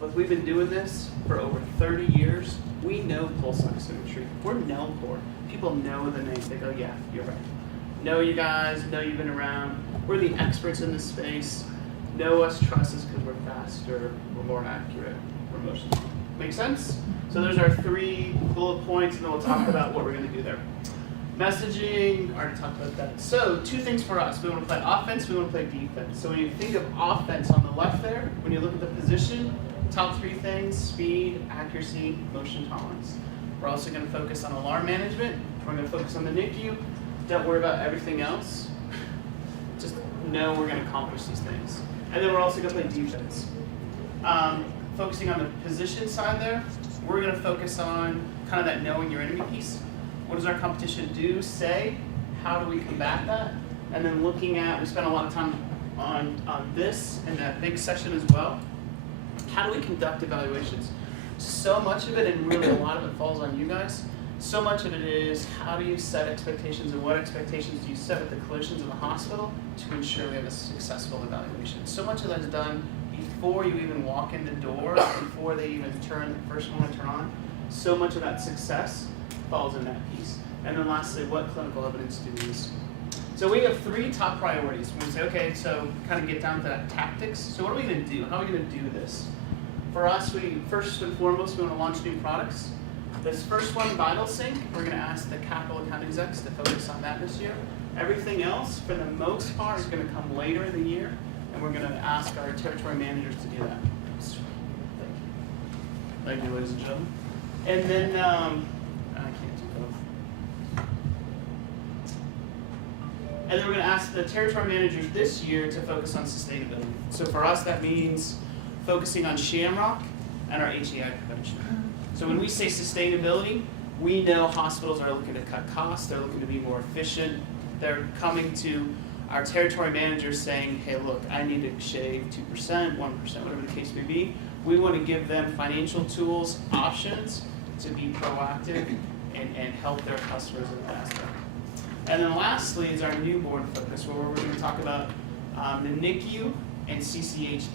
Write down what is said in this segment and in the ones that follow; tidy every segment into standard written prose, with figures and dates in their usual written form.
Look, we've been doing this for over 30 years. We know pulse oximetry. We're McCourt. People know the name. They go, yeah, you're right. Know you guys, know you've been around. We're the experts in this space. Know us, trust us because we're faster, we're more accurate, we're motion. Make sense? So those are 3 bullet points, and then we'll talk about what we're going to do there. Messaging, already talked about that. So 2 things for us. We want to play offense, we want to play defense. So when you think of offense on the left there, when you look at the position, top 3 things: speed, accuracy, motion tolerance. We're also going to focus on alarm management. We're going to focus on the NICU. Don't worry about everything else. Just know we're going to accomplish these things. And then we're also going to play defense. Focusing on the position side there, we're going to focus on kind of that knowing your enemy piece. What does our competition do, say? How do we combat that? And then looking at, we spent a lot of time on this in that big session as well. How do we conduct evaluations? So much of it, and really a lot of it falls on you guys. So much of it is how do you set expectations, and what expectations do you set with the clinicians in the hospital to ensure we have a successful evaluation. So much of that is done before you even walk in the door, before they even turn the first one to turn on. So much of that success falls in that piece. And then lastly, what clinical evidence do we use? So we have 3 top priorities. When we say, okay, so kind of get down to that tactics. So what are we going to do? How are we going to do this? For us, we first and foremost, we want to launch new products. This first one, Vital Sync, we're going to ask the capital account execs to focus on that this year. Everything else, for the most part, is going to come later in the year, and we're going to ask our territory managers to do that. Thank you, ladies and gentlemen. And then, I can't do both. And then we're going to ask the territory managers this year to focus on sustainability. So for us, that means focusing on Shamrock and our HEI prevention. So when we say sustainability, we know hospitals are looking to cut costs, they're looking to be more efficient, they're coming to our territory managers saying, hey look, I need to shave 2%, 1%, whatever the case may be. We want to give them financial tools, options to be proactive and help their customers in that aspect. And then lastly is our newborn focus, where we're going to talk about the NICU and CCHD.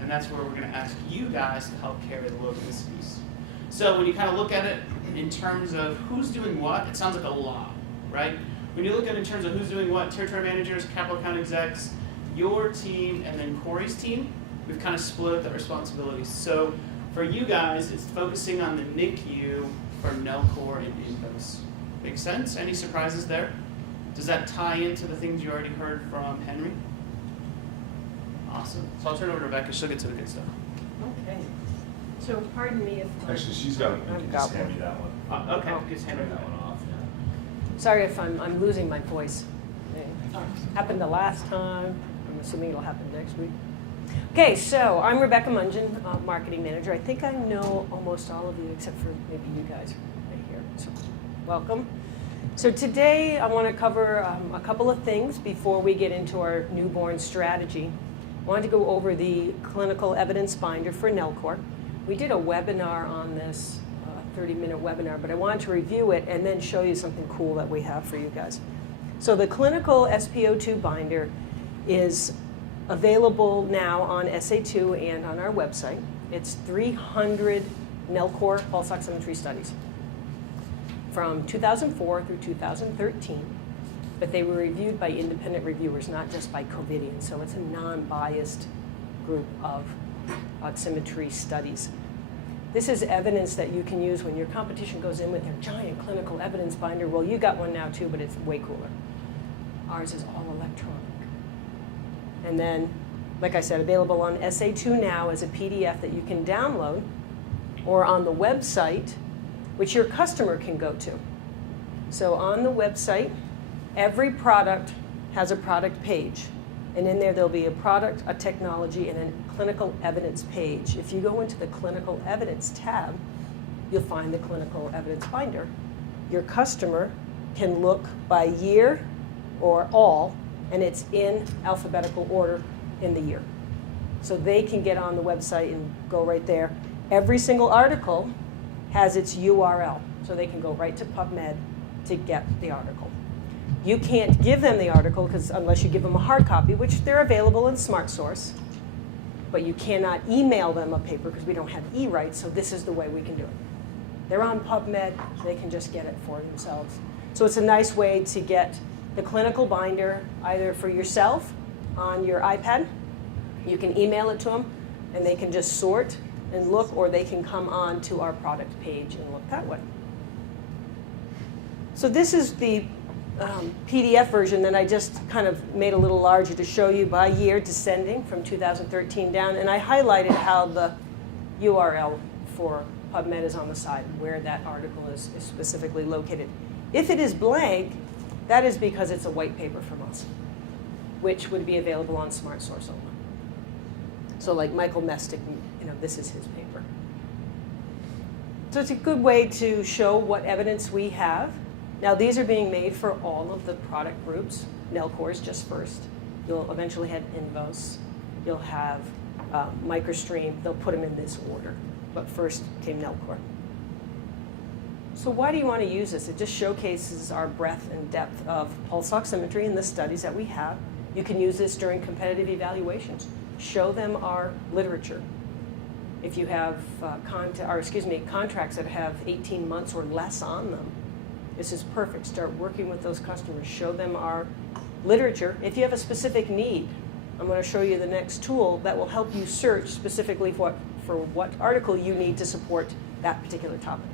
And that's where we're going to ask you guys to help carry the load of this piece. So when you kind of look at it in terms of who's doing what, it sounds like a lot, right? When you look at it in terms of who's doing what, territory managers, capital account execs, your team, and then Corey's team, we've kind of split the responsibilities. So for you guys, it's focusing on the NICU for McCourt and Infos. Make sense? Any surprises there? Does that tie into the things you already heard from Henry? Awesome. So I'll turn it over to Rebecca. She'll get to the good stuff. Okay. So pardon me if Actually, she's got, you can just hand me that one. Okay, just hand Turn her that that one off, yeah. sorry if I'm losing my voice. It happened the last time. I'm assuming it'll happen next week. Okay, so I'm Rebecca Mungen, marketing manager. I think I know almost all of you except for maybe you guys right here. So welcome. So today I want to cover a couple of things before we get into our newborn strategy. I wanted to go over the clinical evidence binder for McCourt. We did a webinar on this, 30-minute webinar, but I wanted to review it and then show you something cool that we have for you guys. So the clinical SpO2 binder is available now on SA2 and on our website. It's 300 McCourt pulse oximetry studies from 2004 through 2013. But they were reviewed by independent reviewers, not just by Covidian. So it's a non-biased group of oximetry studies. This is evidence that you can use when your competition goes in with their giant clinical evidence binder. Well, you got one now too, but it's way cooler. Ours is all electronic. And then, like I said, available on SA2 now as a PDF that you can download, or on the website, which your customer can go to. So on the website, every product has a product page. And in there, there'll be a product, a technology, and a clinical evidence page. If you go into the clinical evidence tab, you'll find the clinical evidence binder. Your customer can look by year or all, and it's in alphabetical order in the year. So they can get on the website and go right there. Every single article has its URL, so they can go right to PubMed to get the article. You can't give them the article because unless you give them a hard copy, which they're available in SmartSource. but you cannot email them a paper because we don't have e-rights, so this is the way we can do it. They're on PubMed, they can just get it for themselves. So it's a nice way to get the clinical binder either for yourself on your iPad, you can email it to them, and they can just sort and look, or they can come on to our product page and look that way. So this is the PDF version that I just kind of made a little larger to show you by year descending from 2013 down, and I highlighted how the URL for PubMed is on the side, where that article is specifically located. If it is blank, that is because it's a white paper from us, which would be available on Smart Source only. So like Michael Mestick, this is his paper. So it's a good way to show what evidence we have. Now these are being made for all of the product groups. Nelcor is just first. You'll eventually have Invos. You'll have MicroStream. They'll put them in this order. But first came Nelcor. So why do you want to use this? It just showcases our breadth and depth of pulse oximetry in the studies that we have. You can use this during competitive evaluations. Show them our literature. If you have contracts that have 18 months or less on them, this is perfect. Start working with those customers. Show them our literature. If you have a specific need, I'm going to show you the next tool that will help you search specifically for what article you need to support that particular topic.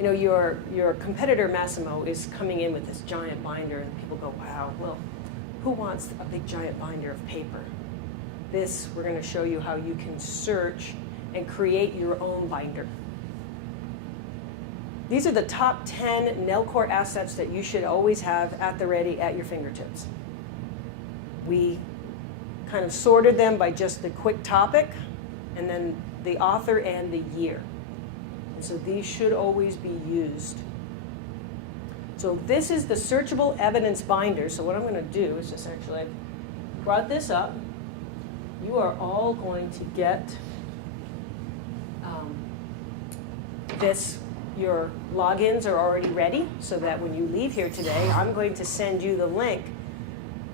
Your competitor Massimo is coming in with this giant binder, and people go, wow, well, who wants a big giant binder of paper? This, we're going to show you how you can search and create your own binder. These are the top 10 Nelcor assets that you should always have at the ready at your fingertips. We kind of sorted them by just the quick topic, and then the author and the year. And so these should always be used. So this is the searchable evidence binder. So what I'm going to do is just actually, I brought this up. You are all going to get this. Your logins are already ready, so that when you leave here today, I'm going to send you the link.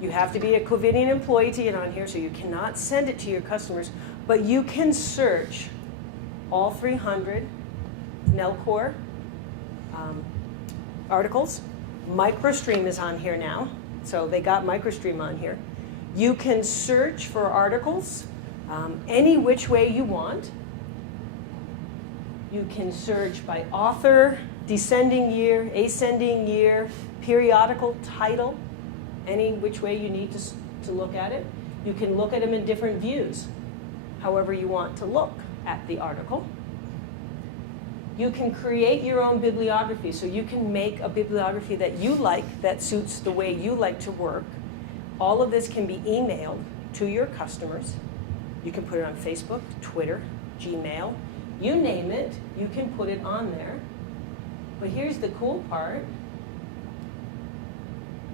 You have to be a Covidien employee to get on here, so you cannot send it to your customers, but you can search all 300 Nelcor articles. MicroStream is on here now, so they got MicroStream on here. You can search for articles any which way you want. You can search by author, descending year, ascending year, periodical title, any which way you need to look at it. You can look at them in different views, however you want to look at the article. You can create your own bibliography, so you can make a bibliography that you like, that suits the way you like to work. All of this can be emailed to your customers. You can put it on Facebook, Twitter, Gmail. You name it, you can put it on there. But here's the cool part.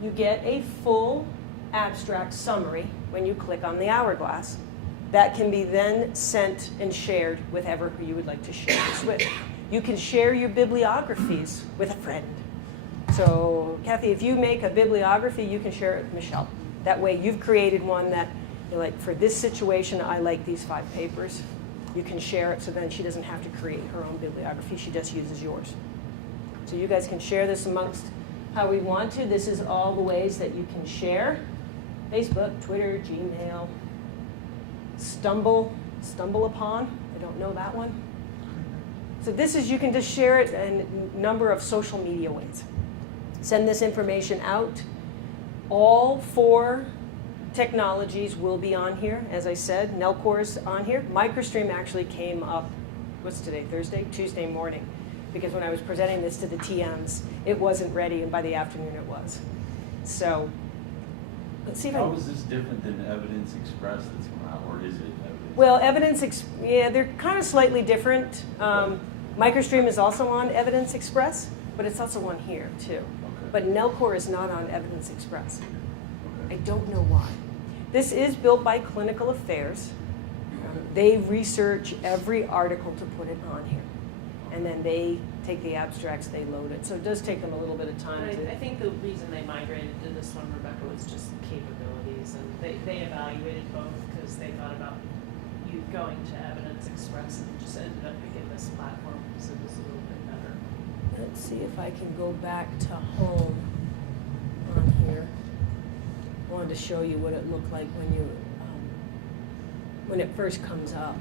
You get a full abstract summary when you click on the hourglass. That can be then sent and shared with whoever you would like to share this with. You can share your bibliographies with a friend. So, Kathy, if you make a bibliography, you can share it with Michelle. That way you've created one that, you're like, for this situation, I like these 5 papers. You can share it, so then she doesn't have to create her own bibliography. She just uses yours. So you guys can share this amongst how we want to. This is all the ways that you can share. Facebook, Twitter, Gmail, Stumble Upon. I don't know that one. So this is, you can just share it in a number of social media ways. Send this information out. All 4 technologies will be on here. As I said, Nelcor's on here. MicroStream actually came up, what's today, Thursday? Tuesday morning. Because when I was presenting this to the TMs, it wasn't ready, and by the afternoon it was. So, let's see if How is this different than Evidence Express that's come out, or is it Evidence? Well, yeah, they're kind of slightly different. MicroStream is also on Evidence Express, but it's also on here too. Okay. But Nelcor is not on Evidence Express. Okay. I don't know why. This is built by Clinical Affairs. They research every article to put it on here. And then they take the abstracts, they load it. So it does take them a little bit of time to... I think the reason they migrated to this one, Rebecca, was just capabilities. And they evaluated both because because they thought about you going to Evidence Express and just ended up picking this platform because it was a little bit better. Let's see if I can go back to home on here. I wanted to show you what it looked like when it first comes up,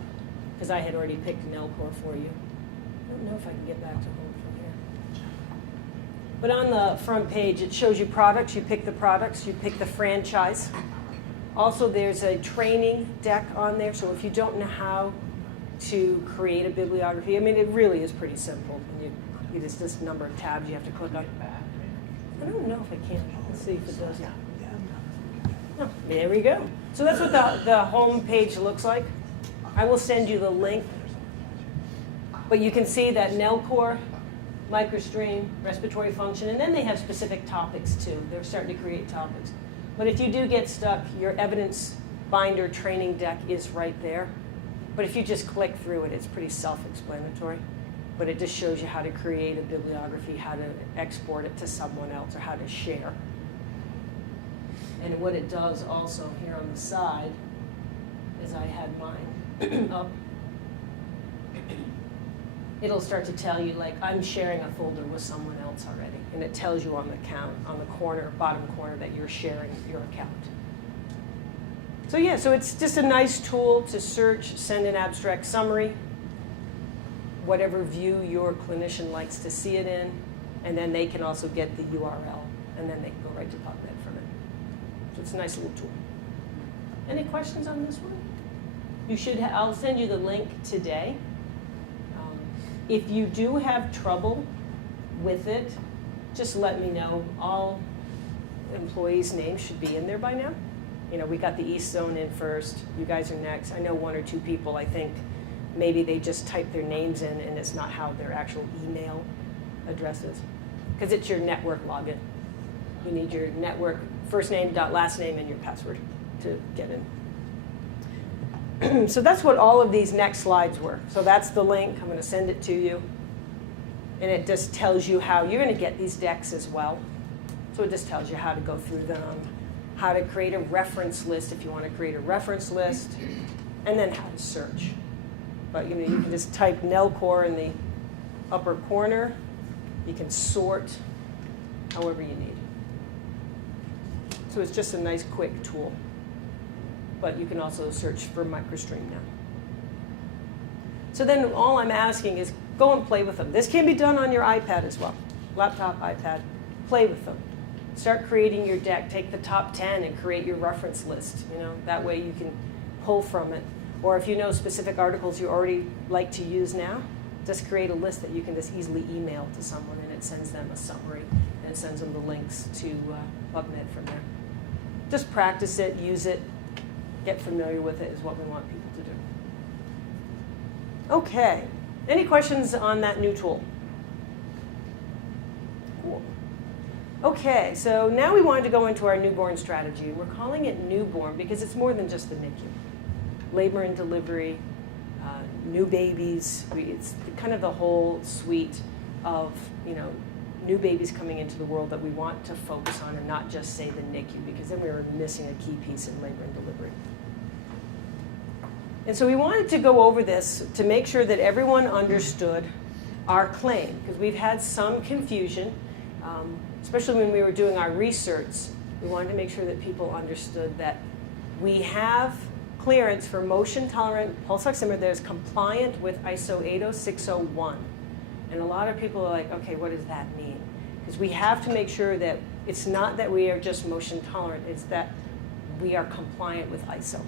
because I had already picked Nelcor for you. I don't know if I can get back to home from here. But on the front page, it shows you products. You pick the products. You pick the franchise. Also, there's a training deck on there, so if you don't know how to create a bibliography, I mean, it really is pretty simple. There's this number of tabs you have to click on. I don't know if I can. Let's see if it does. Oh, there we go. So that's what the home page looks like. I will send you the link. But you can see that Nelcor, microstream, respiratory function, and then they have specific topics too. They're starting to create topics. But if you do get stuck, your evidence binder training deck is right there. But if you just click through it, it's pretty self-explanatory. But it just shows you how to create a bibliography, how to export it to someone else, or how to share. And what it does also here on the side is I had mine up. It'll start to tell you, like, I'm sharing a folder with someone else already. And it tells you on the corner, bottom corner, that you're sharing your account. So yeah, so it's just a nice tool to search, send an abstract summary, whatever view your clinician likes to see it in, and then they can also get the URL, and then they can go right to PubMed from it. So it's a nice little tool. Any questions on this one? You should. I'll send you the link today. If you do have trouble with it, just let me know. All employees' names should be in there by now. You know, we got the East Zone in first. You guys are next. I know one or two people, I think, maybe they just type their names in and it's not how their actual email address is. Because it's your network login. You need your network first name, last name, and your password to get in. So that's what all of these next slides were. So that's the link. I'm going to send it to you. And it just tells you how you're going to get these decks as well. So it just tells you how to go through them, how to create a reference list if you want to create a reference list, and then how to search. But you know, you can just type Nelcor in the upper corner. You can sort however you need. So it's just a nice, quick tool. But you can also search for MicroStream now. So then all I'm asking is go and play with them. This can be done on your iPad as well. Laptop, iPad. Play with them. Start creating your deck. Take the top 10 and create your reference list. You know, that way you can pull from it. Or if you know specific articles you already like to use now, just create a list that you can just easily email to someone, and it sends them a summary and it sends them the links to PubMed from there. Just practice it, use it, get familiar with it is what we want people to do. Okay, any questions on that new tool? Cool. Okay, so now we wanted to go into our newborn strategy. We're calling it newborn because it's more than just the NICU. Labor and delivery, new babies, it's kind of the whole suite of, you know, new babies coming into the world that we want to focus on and not just say the NICU, because then we were missing a key piece in labor and delivery. And so we wanted to go over this to make sure that everyone understood our claim, because we've had some confusion, especially when we were doing our research. We wanted to make sure that people understood that we have clearance for motion-tolerant pulse oximeter that is compliant with ISO 80601. And a lot of people are like, okay, what does that mean? Because we have to make sure that it's not that we are just motion-tolerant, it's that we are compliant with ISO.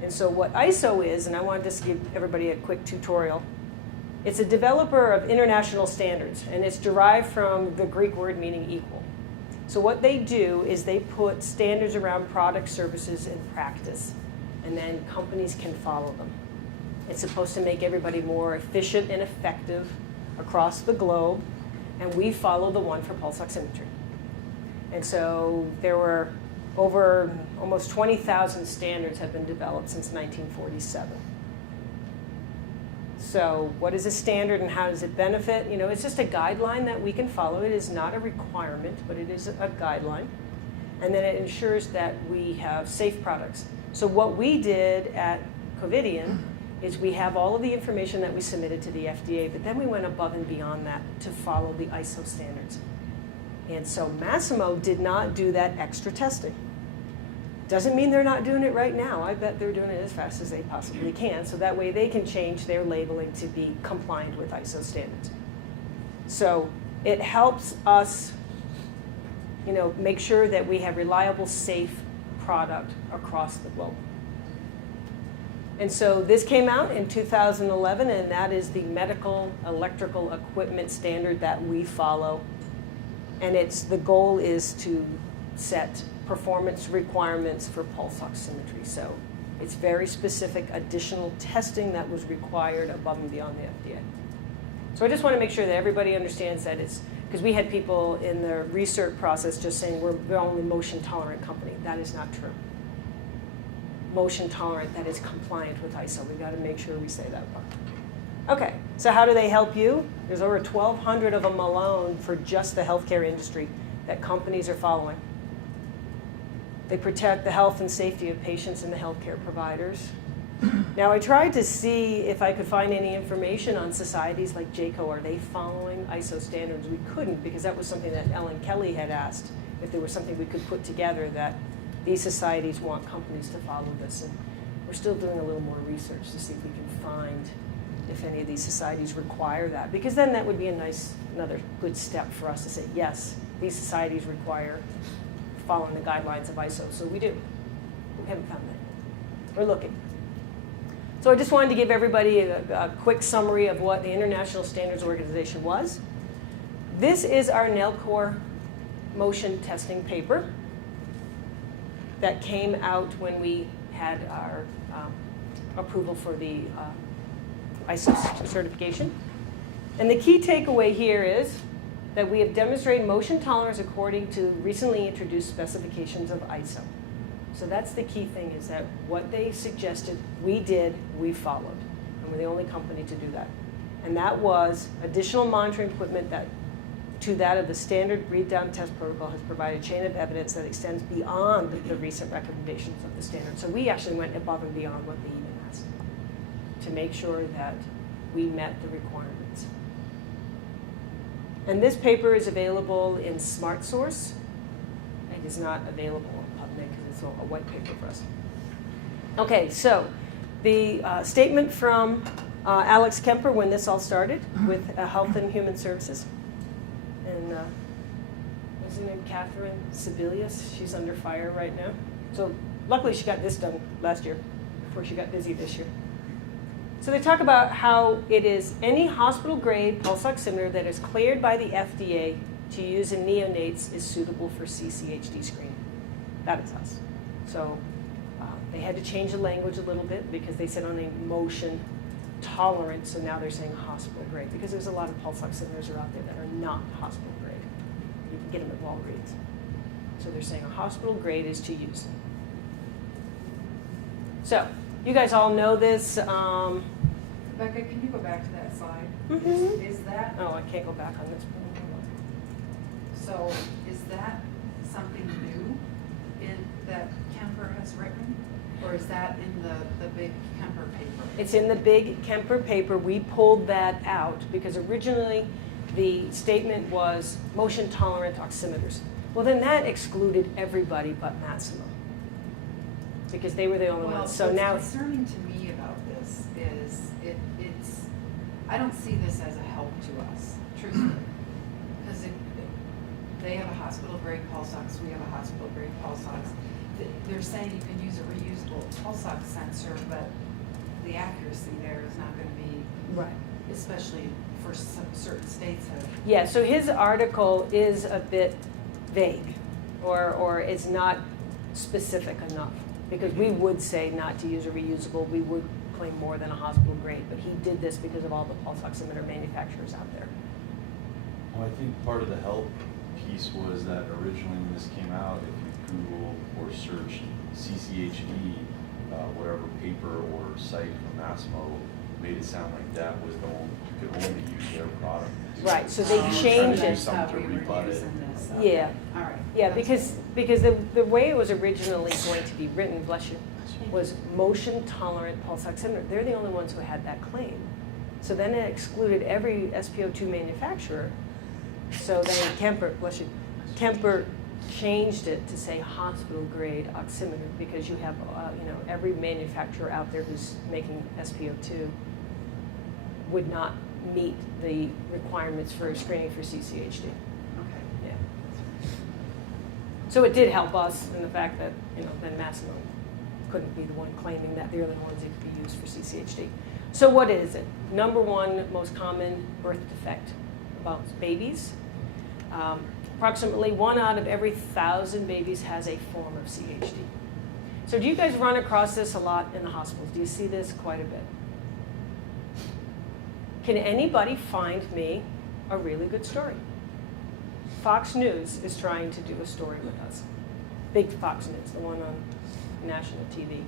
And so what ISO is, and I wanted to give everybody a quick tutorial, it's a developer of international standards, and it's derived from the Greek word meaning equal. So what they do is they put standards around product, services, and practice, and then companies can follow them. It's supposed to make everybody more efficient and effective across the globe, and we follow the one for pulse oximetry. And so there were over almost 20,000 standards have been developed since 1947. So what is a standard and how does it benefit? You know, it's just a guideline that we can follow. It is not a requirement, but it is a guideline. And then it ensures that we have safe products. So what we did at Covidian is we have all of the information that we submitted to the FDA, but then we went above and beyond that to follow the ISO standards. And so Massimo did not do that extra testing. Doesn't mean they're not doing it right now. I bet they're doing it as fast as they possibly can, so that way they can change their labeling to be compliant with ISO standards. So it helps us, make sure that we have reliable, safe product across the globe. And so this came out in 2011, and that is the medical electrical equipment standard that we follow. And the goal is to set performance requirements for pulse oximetry. So it's very specific additional testing that was required above and beyond the FDA. So I just want to make sure that everybody understands that it's, because we had people in the research process just saying we're the only motion tolerant company. That is not true. Motion tolerant that is compliant with ISO. We've got to make sure we say that part. Okay, so how do they help you? There's over 1,200 of them alone for just the healthcare industry that companies are following. They protect the health and safety of patients and the healthcare providers. Now, I tried to see if I could find any information on societies like JCO. Are they following ISO standards? We couldn't, because that was something that Ellen Kelly had asked, if there was something we could put together that these societies want companies to follow this. And we're still doing a little more research to see if we can find if any of these societies require that, because then that would be another good step for us to say, yes, these societies require following the guidelines of ISO. So we do. We haven't found that. We're looking. So I just wanted to give everybody a quick summary of what the International Standards Organization was. This is our NELCOR motion testing paper that came out when we had our approval for the ISO certification. And the key takeaway here is that we have demonstrated motion tolerance according to recently introduced specifications of ISO. So that's the key thing, is that what they suggested, we did, we followed. And we're the only company to do that. And that was additional monitoring equipment that, to that of the standard read-down test protocol, has provided a chain of evidence that extends beyond the recent recommendations of the standard. So we actually went above and beyond what they even asked to make sure that we met the requirements. And this paper is available in Smart Source. It is not available in PubMed because it's a white paper for us. Okay, so the statement from Alex Kemper when this all started with Health and Human Services. And what's her name? Catherine Sebelius. She's under fire right now. So luckily she got this done last year before she got busy this year. So they talk about how it is any hospital-grade pulse oximeter that is cleared by the FDA to use in neonates is suitable for CCHD screening. That is us. So they had to change the language a little bit because they said on a motion tolerant, so now they're saying hospital-grade, because there's a lot of pulse oximeters out there that are not hospital-grade. You can get them at Walgreens. So they're saying a hospital-grade is to use. So you guys all know this. Becca, can you go back to that slide? Mhm. Is that, Oh, I can't go back on this. so is that something new that Kemper has written? Or is that in the big Kemper paper? It's in the big Kemper paper. We pulled that out because originally the statement was motion tolerant oximeters. Well, then that excluded everybody but Massimo, because they were the only ones. So now what's concerning to me about this is it's I don't see this as a help to us, truthfully, because they have a hospital grade pulse ox, we have a hospital grade pulse ox. They're saying you can use a reusable pulse ox sensor, but the accuracy there is not going to be right. especially for some certain states have. Yeah, so his article is a bit vague, or it's not specific enough, because we would say not to use a reusable, we would claim more than a hospital grade, but he did this because of all the pulse oximeter manufacturers out there. Well, I think part of the help piece was that originally when this came out, if you Google or search CCHD, whatever paper or site from Massimo, made it sound like that was the only, you could only use their product. Right, so they Oh, changed so it. that's how Something to we were rebut it. using this. Yeah. Okay. All right. Yeah, That's because the way it was originally going to be written, bless you, was motion tolerant pulse oximeter. They're the only ones who had that claim. So then it excluded every SpO2 manufacturer. So then Kemper, bless you, Kemper changed it to say hospital grade oximeter because you have every manufacturer out there who's making SpO2 would not meet the requirements for screening for CCHD. Okay. Yeah. So it did help us in the fact that, then Massimo couldn't be the one claiming that they're the ones that could be used for CCHD. So what is it? Number one most common birth defect amongst babies. Approximately 1 out of every 1,000 babies has a form of CHD. So do you guys run across this a lot in the hospitals? Do you see this quite a bit? Can anybody find me a really good story? Fox News is trying to do a story with us. Big Fox News, the one on national TV.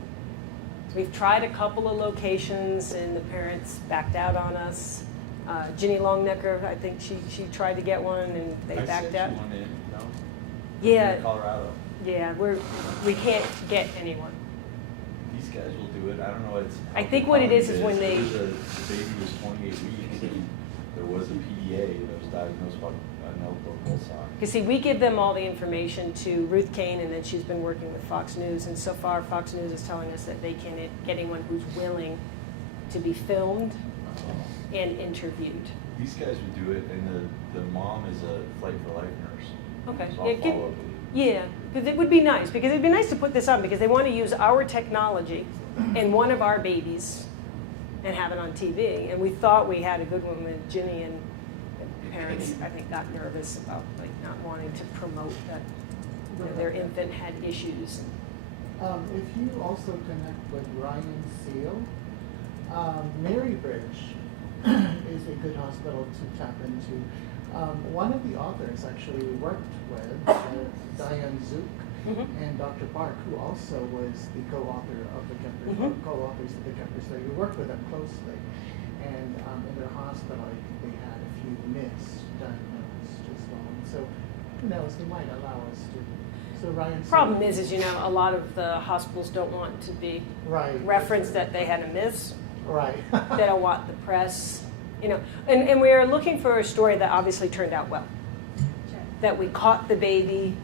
We've tried a couple of locations and the parents backed out on us. Ginny Longnecker, I think she tried to get one and they backed out. I sent you one in, no? Yeah, In Colorado. yeah, we can't get anyone. These guys will do it. I don't know. I think what it is when they- The baby was 28 weeks and there was a PDA that was diagnosed by an elbow pulse ox. Because see, we give them all the information to Ruth Kane, and then she's been working with Fox News. And so far, Fox News is telling us that they can get anyone who's willing to be filmed and interviewed. These guys would do it, and the mom is a Flight for Life nurse. Okay. So I'll Yeah, follow up with you. Yeah, because it would be nice. Because it'd be nice to put this on because they want to use our technology in one of our babies and have it on TV. And we thought we had a good one with Ginny, and parents, I think, got nervous about not wanting to promote that their infant had issues. If you also connect with Ryan Seal, Marybridge is a good hospital to tap into. One of the authors actually worked with Diane Zook and Dr. Bark, who also was the co-author of the Kemper, co-authors of the Kemper study. We worked with them closely, and in their hospital, I think they had a few misdiagnosed as well. And so, who knows? They might allow us to. So Ryan. Problem is, a lot of the hospitals don't want to be referenced that they had a miss. Right. They don't want the press, and we are looking for a story that obviously turned out well. That we caught the baby,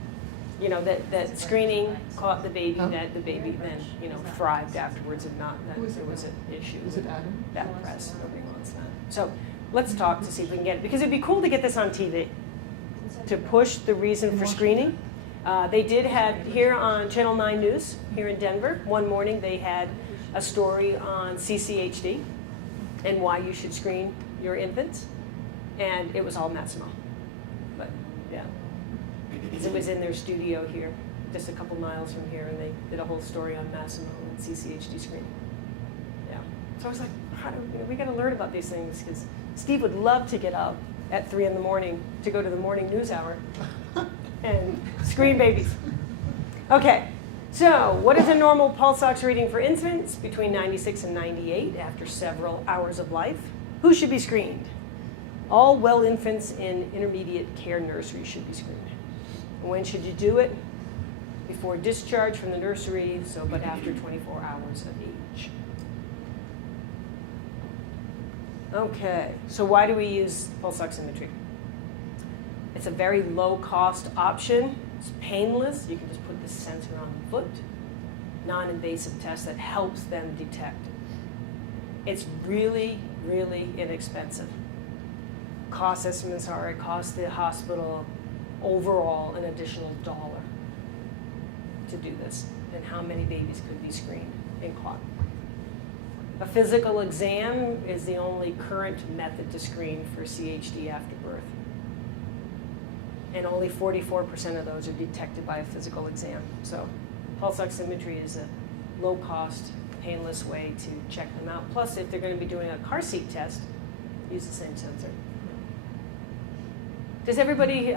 that screening caught the baby, that the baby then, thrived afterwards and not that there was an issue. Is it Adam? That press, nobody wants that. So let's talk to see if we can get it, because it'd be cool to get this on TV, to push the reason for screening. They did have, here on Channel 9 News, here in Denver, one morning they had a story on CCHD and why you should screen your infants, and it was all Massimo. But yeah, it was in their studio here, just a couple miles from here, and they did a whole story on Massimo and CCHD screening. Yeah, so I was like, we got to learn about these things because Steve would love to get up at 3 in the morning to go to the morning news hour and screen babies. Okay. So, what is a normal pulse ox reading for infants? Between 96 and 98 after several hours of life. Who should be screened? All well infants in intermediate care nurseries should be screened. When should you do it? Before discharge from the nursery, but after 24 hours of age. Okay, so why do we use pulse oximetry? It's a very low cost option. It's painless. You can just put this sensor on the foot. Non-invasive test that helps them detect. It's really, really inexpensive. Cost estimates are it costs the hospital overall an additional $1 to do this. And how many babies could be screened and caught? A physical exam is the only current method to screen for CHD after birth. And only 44% of those are detected by a physical exam. So pulse oximetry is a low-cost, painless way to check them out. Plus, if they're going to be doing a car seat test, use the same sensor. Does everybody,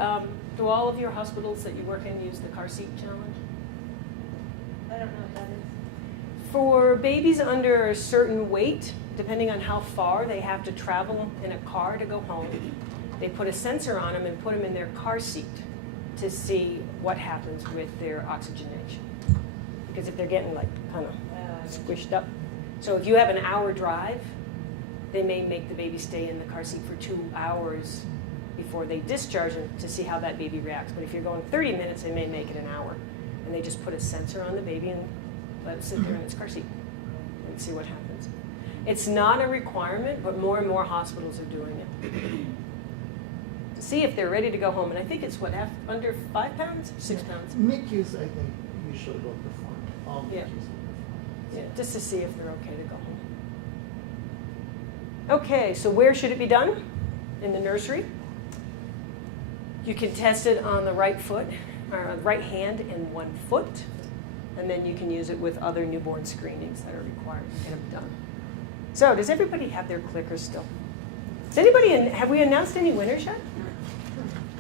do all of your hospitals that you work in use the car seat challenge? I don't know what that is. For babies under a certain weight, depending on how far they have to travel in a car to go home, they put a sensor on them and put them in their car seat to see what happens with their oxygenation. Because if they're getting like kind of squished up. So if you have an hour drive, they may make the baby stay in the car seat for 2 hours before they discharge them to see how that baby reacts. But if you're going 30 minutes, they may make it an hour. And they just put a sensor on the baby and let it sit there in its car seat and see what happens. It's not a requirement, but more and more hospitals are doing it. To see if they're ready to go home. And I think it's what, under 5 pounds? 6 pounds? MICUs, I think, usually will perform. All Yeah. MICUs will perform. Yeah, just to see if they're okay to go home. Okay, so where should it be done? In the nursery. You can test it on the right foot, or right hand and 1 foot, and then you can use it with other newborn screenings that are required to get them done. So, does everybody have their clickers still? Does anybody, have we announced any winners yet?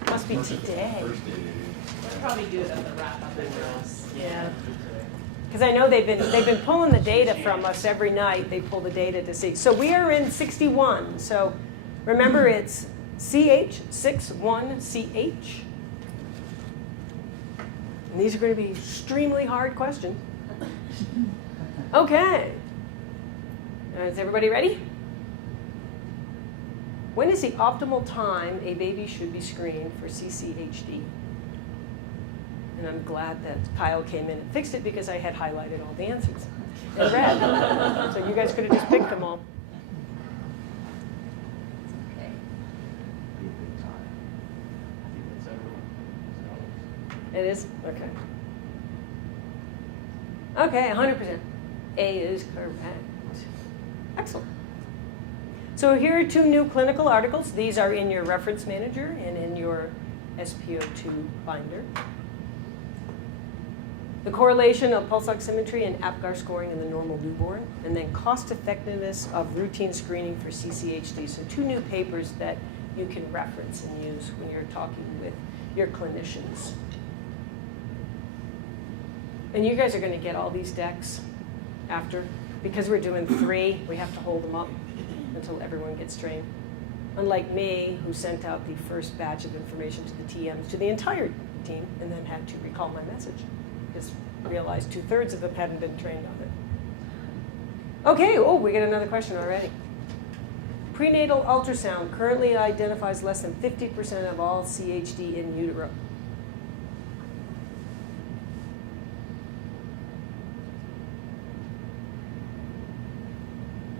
Must be today. First day. They'll probably do it at the wrap up for us. Yeah. Because I know they've been pulling the data from us every night. They pull the data to see. So we are in 61. So remember, it's CH61CH. And these are going to be extremely hard questions. Okay. Is everybody ready? When is the optimal time a baby should be screened for CCHD? And I'm glad that Kyle came in and fixed it because I had highlighted all the answers in red. So you guys could have just picked them all. Okay. Be a big time. I think that's everyone. It is? Okay. Okay, 100%. A is correct. Excellent. So here are 2 new clinical articles. These are in your reference manager and in your SPO2 binder. The correlation of pulse oximetry and APGAR scoring in the normal newborn, and then cost effectiveness of routine screening for CCHD. So 2 new papers that you can reference and use when you're talking with your clinicians. And you guys are going to get all these decks after. Because we're doing 3, we have to hold them up until everyone gets trained. Unlike me, who sent out the first batch of information to the TMs, to the entire team, and then had to recall my message. Just realized 2/3 of them hadn't been trained on it. Okay, oh, we get another question already. Prenatal ultrasound currently identifies less than 50% of all CHD in utero.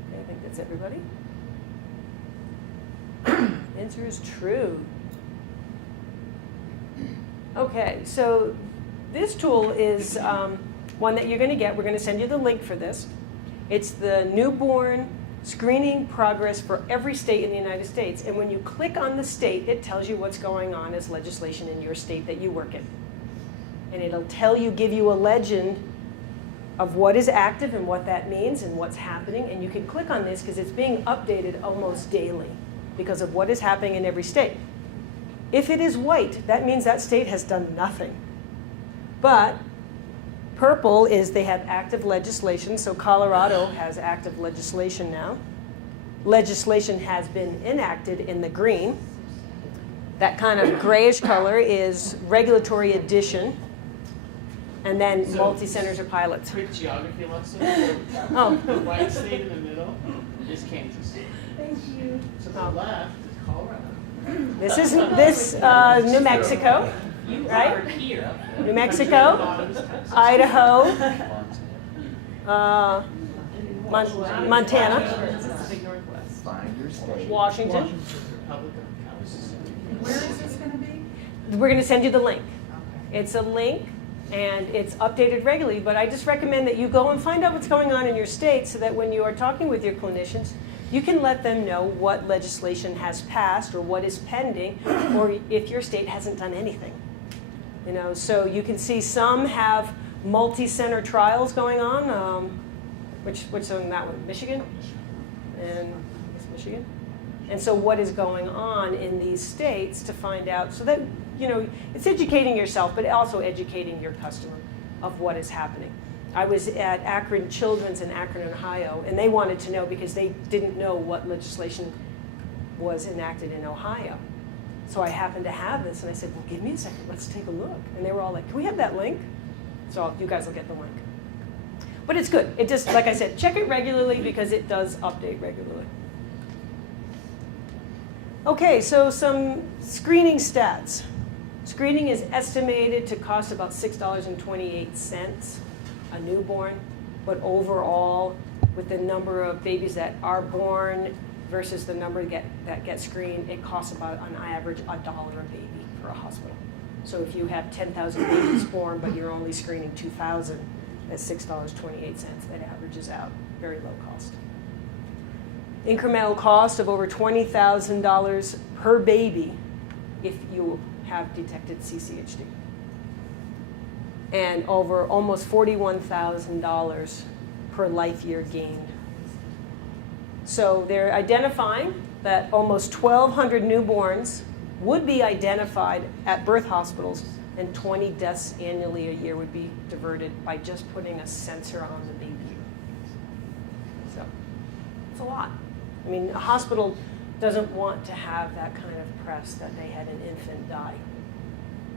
Okay, I think that's everybody. Answer is true. Okay, so this tool is one that you're going to get. We're going to send you the link for this. It's the newborn screening progress for every state in the United States. And when you click on the state, it tells you what's going on as legislation in your state that you work in. And it'll give you a legend of what is active and what that means and what's happening. And you can click on this because it's being updated almost daily because of what is happening in every state. If it is white, that means that state has done nothing. But purple is they have active legislation, so Colorado has active legislation now. Legislation has been enacted in the green. That kind of grayish color is regulatory addition, and then So- multi-centers or pilots. Quick geography lesson. Oh. The white state in the middle is Kansas. Thank you. To the left is Colorado. This is New Mexico, You Right? are here. New Mexico, Bottom is Texas. Idaho, Montana, Pacific Northwest. Find your state. Washington. Republic of California. Where is this gonna be? We're going to send you the link. Okay. It's a link, and it's updated regularly, but I just recommend that you go and find out what's going on in your state so that when you are talking with your clinicians, you can let them know what legislation has passed or what is pending, or if your state hasn't done anything. You know, so you can see some have multi-center trials going on. Which on that one? Michigan? And it's Michigan. And so what is going on in these states to find out, so that, you know, it's educating yourself, but also educating your customer of what is happening. I was at Akron Children's in Akron, Ohio, and they wanted to know because they didn't know what legislation was enacted in Ohio. So I happened to have this, and I said, well, give me a second, let's take a look. And they were all like, can we have that link? So you guys will get the link. But it's good. It just, like I said, check it regularly because it does update regularly. Okay, so some screening stats. Screening is estimated to cost about $6.28 a newborn, but overall, with the number of babies that are born versus the number that get screened, it costs about, on average, $1 a baby for a hospital. So if you have 10,000 babies born, but you're only screening 2,000, that's $6.28. That averages out, very low cost. Incremental cost of over $20,000 per baby if you have detected CCHD. And over almost $41,000 per life year gained. So they're identifying that almost 1,200 newborns would be identified at birth hospitals, and 20 deaths annually a year would be diverted by just putting a sensor on the baby. So it's a lot. I mean, a hospital doesn't want to have that kind of press that they had an infant die.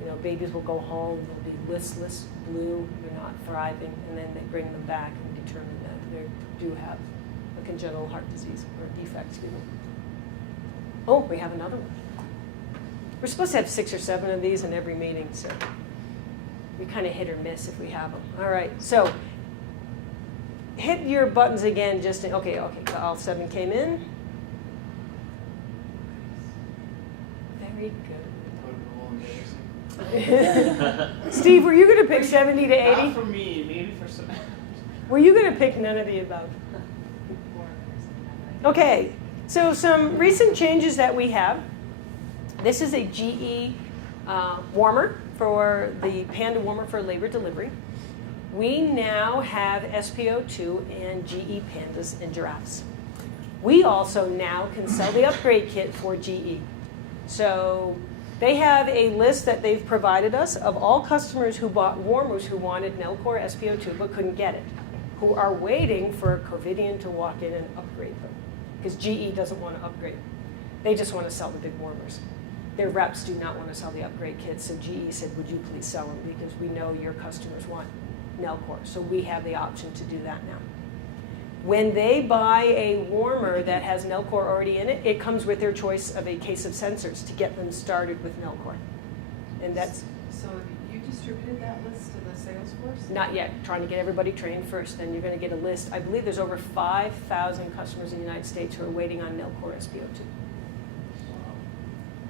You know, babies will go home, they'll be listless, blue, they're not thriving, and then they bring them back and determine that they do have a congenital heart disease or defect, excuse me. Oh, we have another one. We're supposed to have 6 or 7 of these in every meeting, so we kind of hit or miss if we have them. All right, so hit your buttons again just to, okay, all 7 came in. Very good. Steve, were you going to pick 70 to 80? Not for me, maybe for some. Were you going to pick none of the above? Okay, so some recent changes that we have. This is a GE warmer for the Panda warmer for labor delivery. We now have SpO2 and GE pandas and giraffes. We also now can sell the upgrade kit for GE. So they have a list that they've provided us of all customers who bought warmers who wanted Melcor SpO2 but couldn't get it, who are waiting for Covidian to walk in and upgrade them, because GE doesn't want to upgrade. They just want to sell the big warmers. Their reps do not want to sell the upgrade kits, so GE said, would you please sell them, because we know your customers want Melcor. So we have the option to do that now. When they buy a warmer that has Melcor already in it, it comes with their choice of a case of sensors to get them started with Melcor. And that's So you distributed that list to the sales force? not yet, trying to get everybody trained first. Then you're going to get a list. I believe there's over 5,000 customers in the United States who are waiting on Melcor SpO2.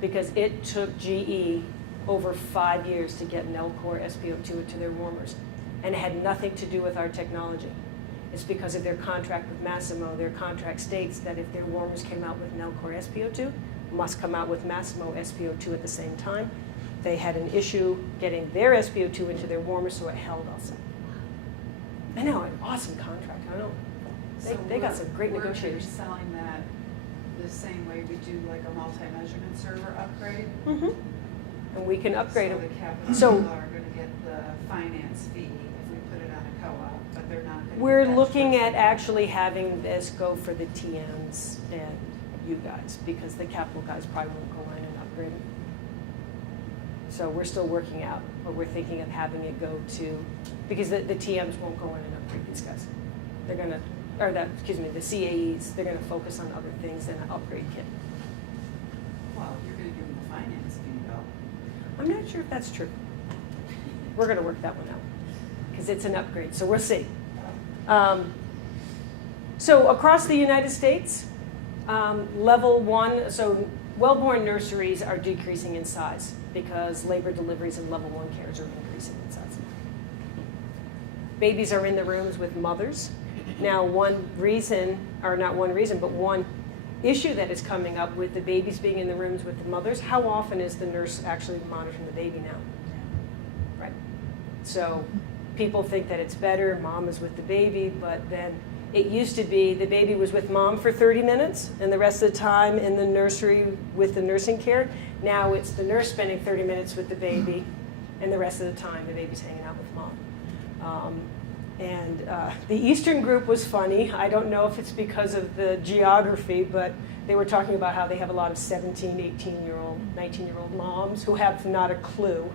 Because it took GE over 5 years to get Melcor SpO2 into their warmers. And it had nothing to do with our technology. It's because of their contract with Massimo. Their contract states that if their warmers came out with Melcor SpO2, must come out with Massimo SpO2 at the same time. They had an issue getting their SpO2 into their warmers, so it held us. I know, an awesome contract. I know. They got some great negotiators. We're selling that the same way we do like a multi-measurement server upgrade. Mm-hmm. And we can upgrade So them. the capital So- people are going to get the finance fee if we put it on a co-op, but they're not going to. We're looking at actually having this go for the TMs and you guys, because the capital guys probably won't go in and upgrade them. So we're still working out, but we're thinking of having it go to, because the TMs won't go in and upgrade these guys. They're going to, or the CAEs, they're going to focus on other things than an upgrade kit. Well, you're going to give them the finance fee though. I'm not sure if that's true. We're going to work that one out, because it's an upgrade, so we'll see. So across the United States, level 1, so well-born nurseries are decreasing in size because labor deliveries and level 1 cares are increasing in size. Babies are in the rooms with mothers. Now, one reason, or not one reason, but one issue that is coming up with the babies being in the rooms with the mothers, how often is the nurse actually monitoring the baby now? Right. So people think that it's better, mom is with the baby, but then it used to be the baby was with mom for 30 minutes and the rest of the time in the nursery with the nursing care. Now it's the nurse spending 30 minutes with the baby and the rest of the time the baby's hanging out with mom. And the Eastern group was funny. I don't know if it's because of the geography, but they were talking about how they have a lot of 17, 18-year-old, 19-year-old moms who have not a clue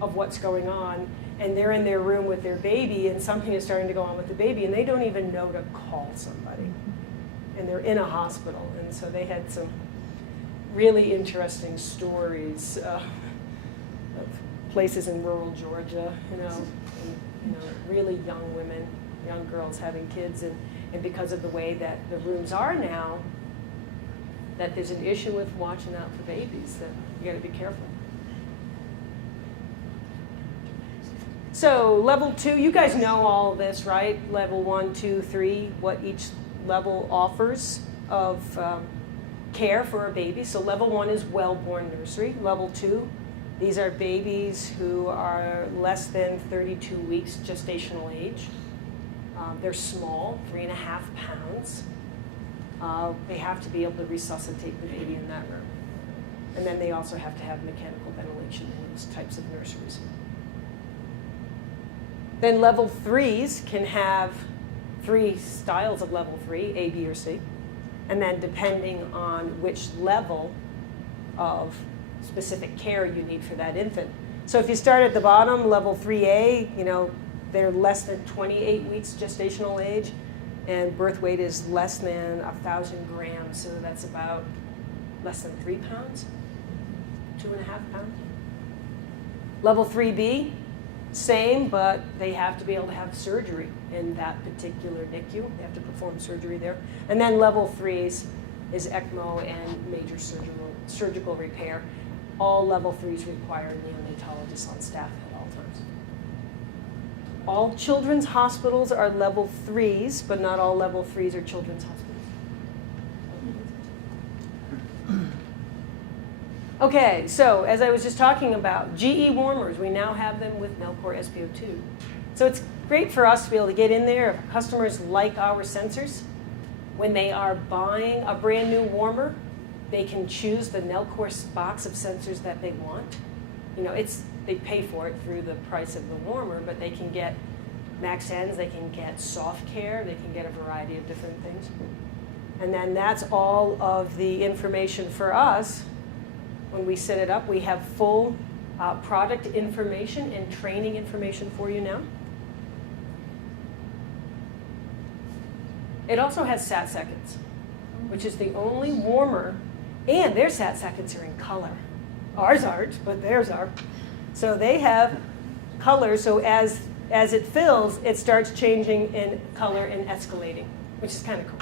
of what's going on. And they're in their room with their baby, and something is starting to go on with the baby, and they don't even know to call somebody. And they're in a hospital. And so they had some really interesting stories of places in rural Georgia, really young women, young girls having kids, and because of the way that the rooms are now, that there's an issue with watching out for babies, that you gotta be careful. So level 2, you guys know all of this, right? Level 1, 2, 3, what each level offers of care for a baby. So level 1 is well-born nursery. Level 2, these are babies who are less than 32 weeks gestational age. They're small, 3.5 pounds. They have to be able to resuscitate the baby in that room. And then they also have to have mechanical ventilation in those types of nurseries. Then level 3s can have 3 styles of level 3, A, B, or C. And then depending on which level of specific care you need for that infant. So if you start at the bottom, level 3A, they're less than 28 weeks gestational age, and birth weight is less than 1,000 grams, so that's about less than 3 pounds, 2.5 pounds. Level 3B, same, but they have to be able to have surgery in that particular NICU. They have to perform surgery there. And then level 3s is ECMO and major surgical repair. All level 3s require neonatologists on staff at all times. All children's hospitals are level 3s, but not all level 3s are children's hospitals. Okay, so as I was just talking about, GE warmers, we now have them with McCourt SPO2. So it's great for us to be able to get in there. If customers like our sensors, when they are buying a brand new warmer, they can choose the McCourt box of sensors that they want. They pay for it through the price of the warmer, but they can get max ends, they can get soft care, they can get a variety of different things. And then that's all of the information for us. When we set it up, we have full product information and training information for you now. It also has sat seconds, which is the only warmer, and their sat seconds are in color. Ours aren't, but theirs are. So they have color, so as it fills, it starts changing in color and escalating, which is kind of cool.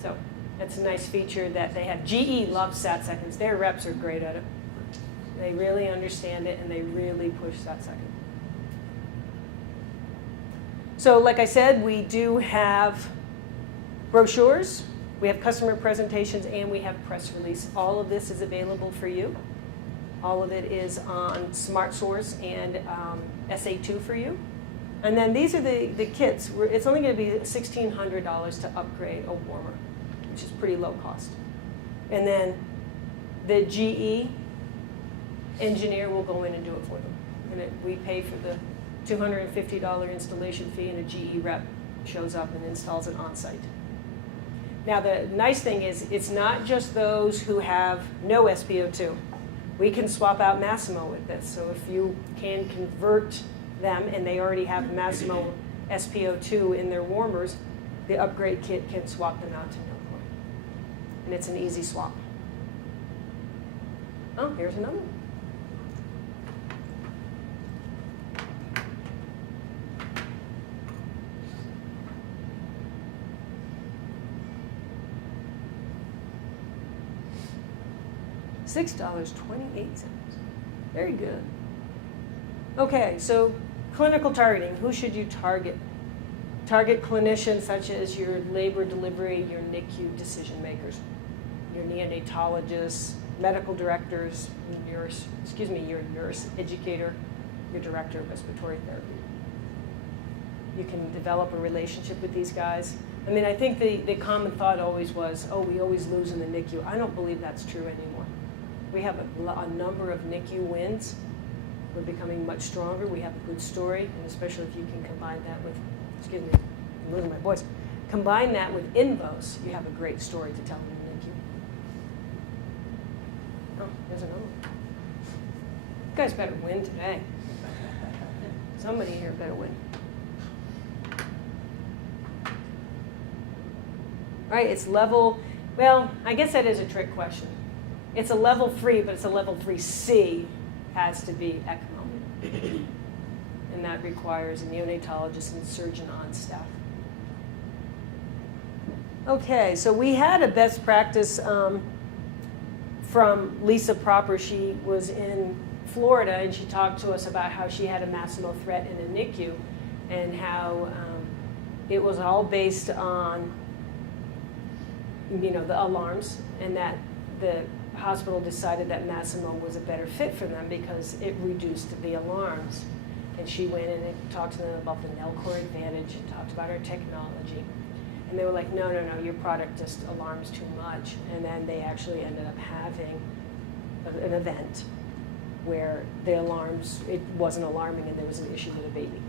So that's a nice feature that they have. GE loves sat seconds. Their reps are great at it. They really understand it, and they really push sat second. So like I said, we do have brochures, we have customer presentations, and we have press release. All of this is available for you. All of it is on SmartSource and SA2 for you. And then these are the kits. It's only going to be $1,600 to upgrade a warmer, which is pretty low cost. And then the GE engineer will go in and do it for them. And we pay for the $250 installation fee, and a GE rep shows up and installs it on site. Now the nice thing is, it's not just those who have no SPO2. We can swap out Massimo with this. So if you can convert them and they already have Massimo SPO2 in their warmers, the upgrade kit can swap them out to McCourt. And it's an easy swap. Oh, here's another one. $6.28. Very good. Okay, so clinical targeting. Who should you target? Target clinicians such as your labor delivery, your NICU decision makers, your neonatologists, medical directors, your nurse educator, your director of respiratory therapy. You can develop a relationship with these guys. I mean, I think the common thought always was, oh, we always lose in the NICU. I don't believe that's true anymore. We have a number of NICU wins, We're becoming much stronger. We have a good story, and especially if you can combine that with, excuse me, I'm losing my voice. Combine that with INVOS, you have a great story to tell in the NICU. Oh, there's another one. You guys better win today. Somebody here better win. All right, it's level, well, I guess that is a trick question. It's a level 3, but it's a level 3C, has to be ECMO. And that requires a neonatologist and surgeon on staff. Okay, so we had a best practice from Lisa Proper. She was in Florida, and she talked to us about how she had a Massimo threat in a NICU, and how it was all based on, the alarms, and that the hospital decided that Massimo was a better fit for them because it reduced the alarms. And she went in and talked to them about the McCourt advantage and talked about our technology. And they were like, no, your product just alarms too much. And then they actually ended up having an event where the alarms, it wasn't alarming and there was an issue with a baby.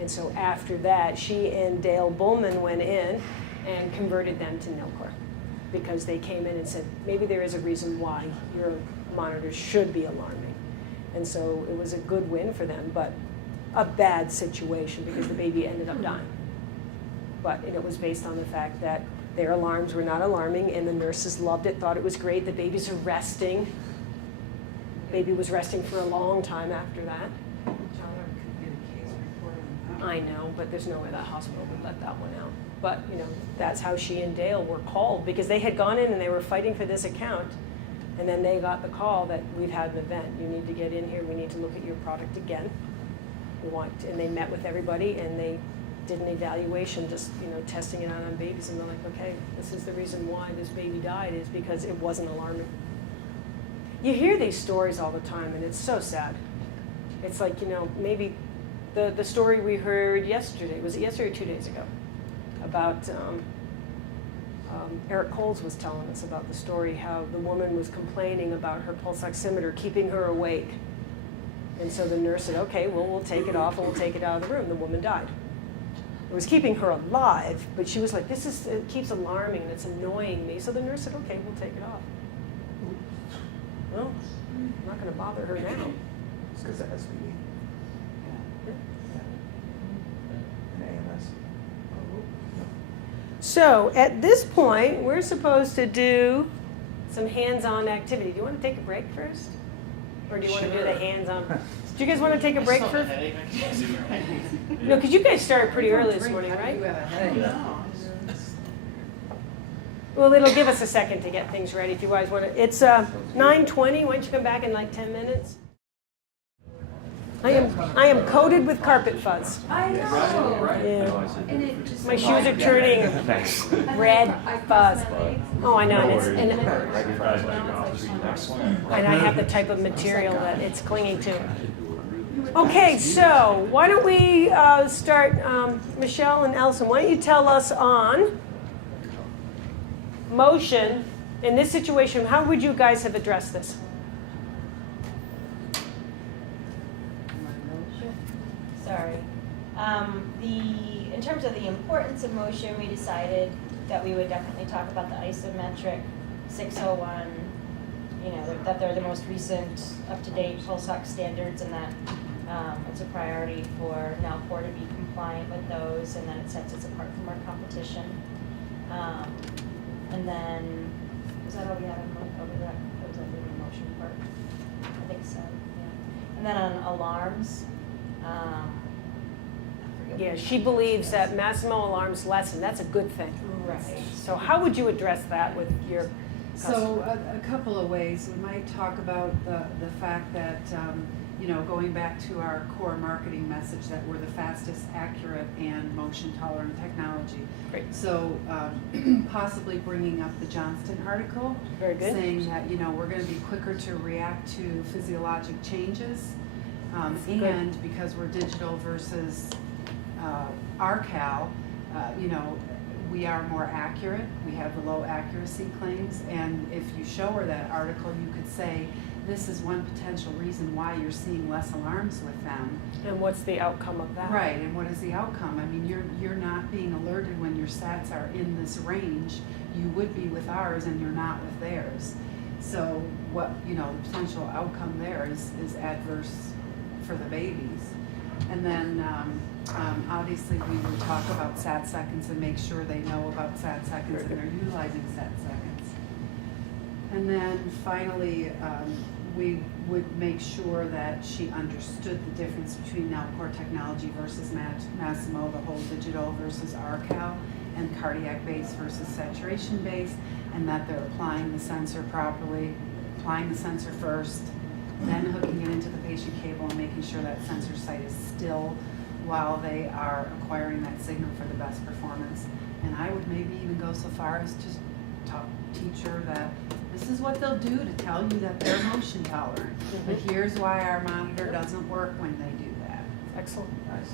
And so after that, she and Dale Bullman went in and converted them to McCourt because they came in and said, maybe there is a reason why your monitors should be alarming. And so it was a good win for them, but a bad situation because the baby ended up dying. But it was based on the fact that their alarms were not alarming and the nurses loved it, thought it was great. The babies are resting. Baby was resting for a long time after that. I know, but there's no way that hospital would let that one out. But, that's how she and Dale were called because they had gone in and they were fighting for this account. And then they got the call that we've had an event. You need to get in here. We need to look at your product again. And they met with everybody and they did an evaluation, just, testing it out on babies. And they're like, okay, this is the reason why this baby died is because it wasn't alarming. You hear these stories all the time and it's so sad. It's like, maybe the story we heard yesterday, was it yesterday or 2 days ago? About Eric Coles was telling us about the story, how the woman was complaining about her pulse oximeter keeping her awake. And so the nurse said, okay, well, we'll take it off and we'll take it out of the room. The woman died. It was keeping her alive, but she was like, it keeps alarming and it's annoying me. So the nurse said, okay, we'll take it off. Well, I'm not going to bother her now. It's because of SVD. And AMS. So at this point, we're supposed to do some hands-on activity. Do you want to take a break first? Or do you want to do the hands-on? Do you guys want to take a break first? No, because you guys started pretty early this morning, right? No. Well, it'll give us a second to get things ready if you guys want to. It's 9:20. Why don't you come back in like 10 minutes? I am coated with carpet fuzz. I know. Yeah. And it just. My shoes are turning red fuzz. Oh, I know. And I have the type of material that it's clinging to. Okay, so why don't we start, Michelle and Elson, why don't you tell us on motion in this situation, how would you guys have addressed this? Sorry. In terms of the importance of motion, we decided that we would definitely talk about the isometric 601, that they're the most recent up-to-date pulse ox standards, and that it's a priority for McCourt to be compliant with those, and then it sets us apart from our competition. And then, was that all we had over that? That was under the motion part? I think so, yeah. And then on alarms, Yeah, she believes that Massimo alarms lessen. That's a good thing. right. So how would you address that with your customer? So a couple of ways. We might talk about the fact that, going back to our core marketing message that we're the fastest, accurate, and motion-tolerant technology. Great. So possibly bringing up the Johnston article. Very good. Saying that, we're going to be quicker to react to physiologic changes. Good. And because we're digital versus RCal, we are more accurate. We have the low accuracy claims, and if you show her that article, you could say, this is one potential reason why you're seeing less alarms with them. And what's the outcome of that? Right, and what is the outcome? I mean, you're not being alerted when your sats are in this range. You would be with ours, and you're not with theirs. So what, you know, the potential outcome there is adverse for the babies. And then obviously we would talk about sat seconds and make sure they know about sat seconds and they're utilizing sat seconds. And then finally, we would make sure that she understood the difference between McCourt technology versus Massimo, the whole digital versus RCal, and cardiac base versus saturation base, and that they're applying the sensor properly, applying the sensor first, then hooking it into the patient cable and making sure that sensor site is still while they are acquiring that signal for the best performance. And I would maybe even go so far as to teach her that this is what they'll do to tell you that they're motion tolerant. But here's why our monitor doesn't work when they do that. Excellent. Nice.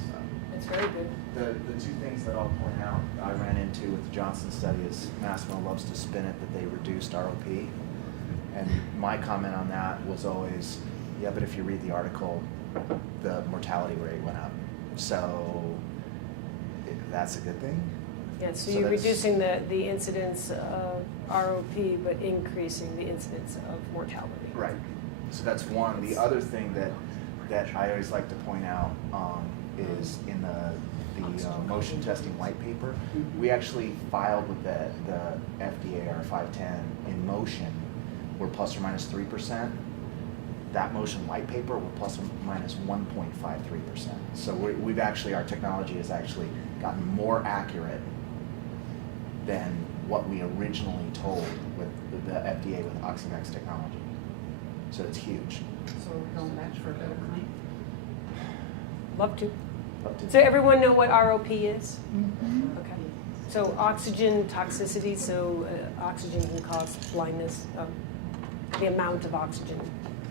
It's very good. The two things that I'll point out I ran into with the Johnson study is Massimo loves to spin it that they reduced ROP. And my comment on that was always, yeah, but if you read the article, the mortality rate went up. So that's a good thing. Yeah, so So you're that's- reducing the incidence of ROP, but increasing the incidence of mortality. Right. So that's one. The other thing that I always like to point out is in the motion testing white paper, we actually filed with the FDA our 510 in motion. We're plus or minus 3%. That motion white paper, we're plus or minus 1.53%. So we've actually, our technology has actually gotten more accurate than what we originally told with the FDA with Oxymex technology. So it's huge. So we're going back for a better claim. Love to. Up to- So everyone know what ROP is? Mm-hmm. Okay. So oxygen toxicity, so oxygen can cause blindness. The amount of oxygen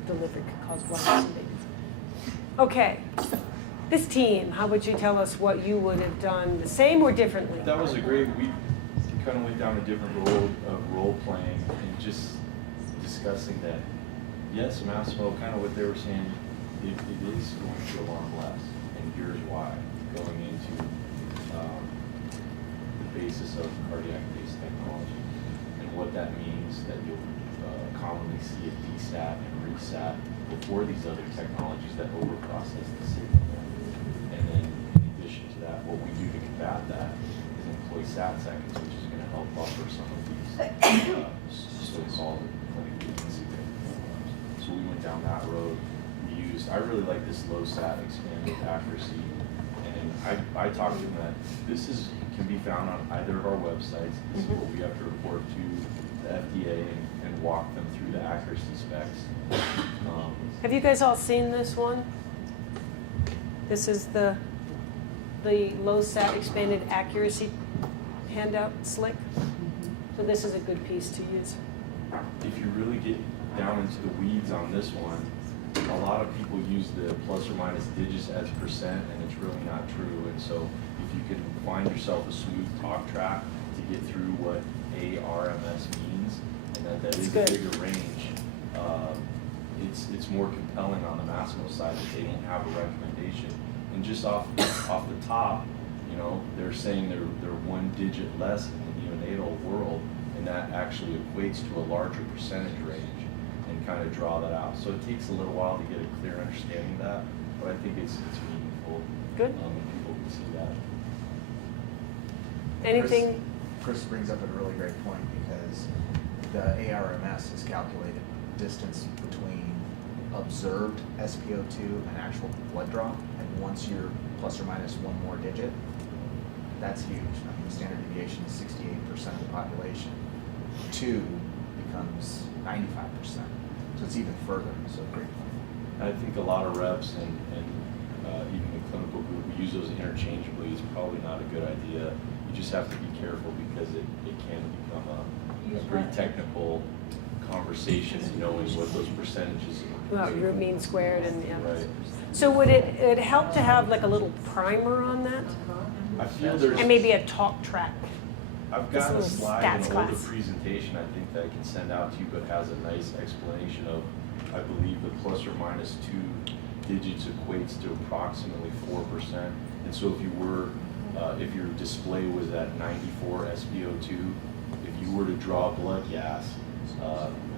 delivered can cause blindness in babies. Okay. This team, how would you tell us what you would have done the same or differently? That was a great, we kind of went down a different road of role playing and just discussing that, yes, Massimo, kind of what they were saying, it is going to alarm less, and here's why, going into the basis of cardiac-based technology, and what that means, that you'll commonly see a desat and resat before these other technologies that overprocess the signal. And then in addition to that, what we do to combat that is employ sat seconds, which is going to help buffer some of these so-called clinically insignificant alarms. So we went down that road. We used, I really like this low sat expanded accuracy. And I talked to them that this can be found on either of our websites. This is what we have to report to the FDA and walk them through the accuracy specs. Have you guys all seen this one? This is the low sat expanded accuracy handout slick. So this is a good piece to use. If you really get down into the weeds on this one, a lot of people use the plus or minus digits as percent, and it's really not true. And so if you can find yourself a smooth talk track to get through what ARMS means, and that is a bigger range, it's more compelling on the Massimo side that they don't have a recommendation. And just off the top, you know, they're saying they're 1 digit less in the neonatal world, and that actually equates to a larger percentage range, and kind of draw that out. So it takes a little while to get a clear understanding of that, but I think it's meaningful. Good. When people can see that. Anything? Chris brings up a really great point because the ARMS has calculated distance between observed SpO2 and actual blood draw, and once you're plus or minus 1 more digit, that's huge. I mean, the standard deviation is 68% of the population. 2 becomes 95%, so it's even further. So great point. I think a lot of reps and even the clinical group, we use those interchangeably. It's probably not a good idea. You just have to be careful because it can become a pretty technical conversation, knowing what those percentages Well, root mean squared and yeah. Right. So would it help to have like a little primer on that? I feel there's And maybe a talk track? I've This got a little slide stats in an older class. presentation, I think, that I can send out to you, but has a nice explanation of, I believe, the plus or minus 2 digits equates to approximately 4%. And so if you were, if your display was at 94 SpO2, if you were to draw blood gas,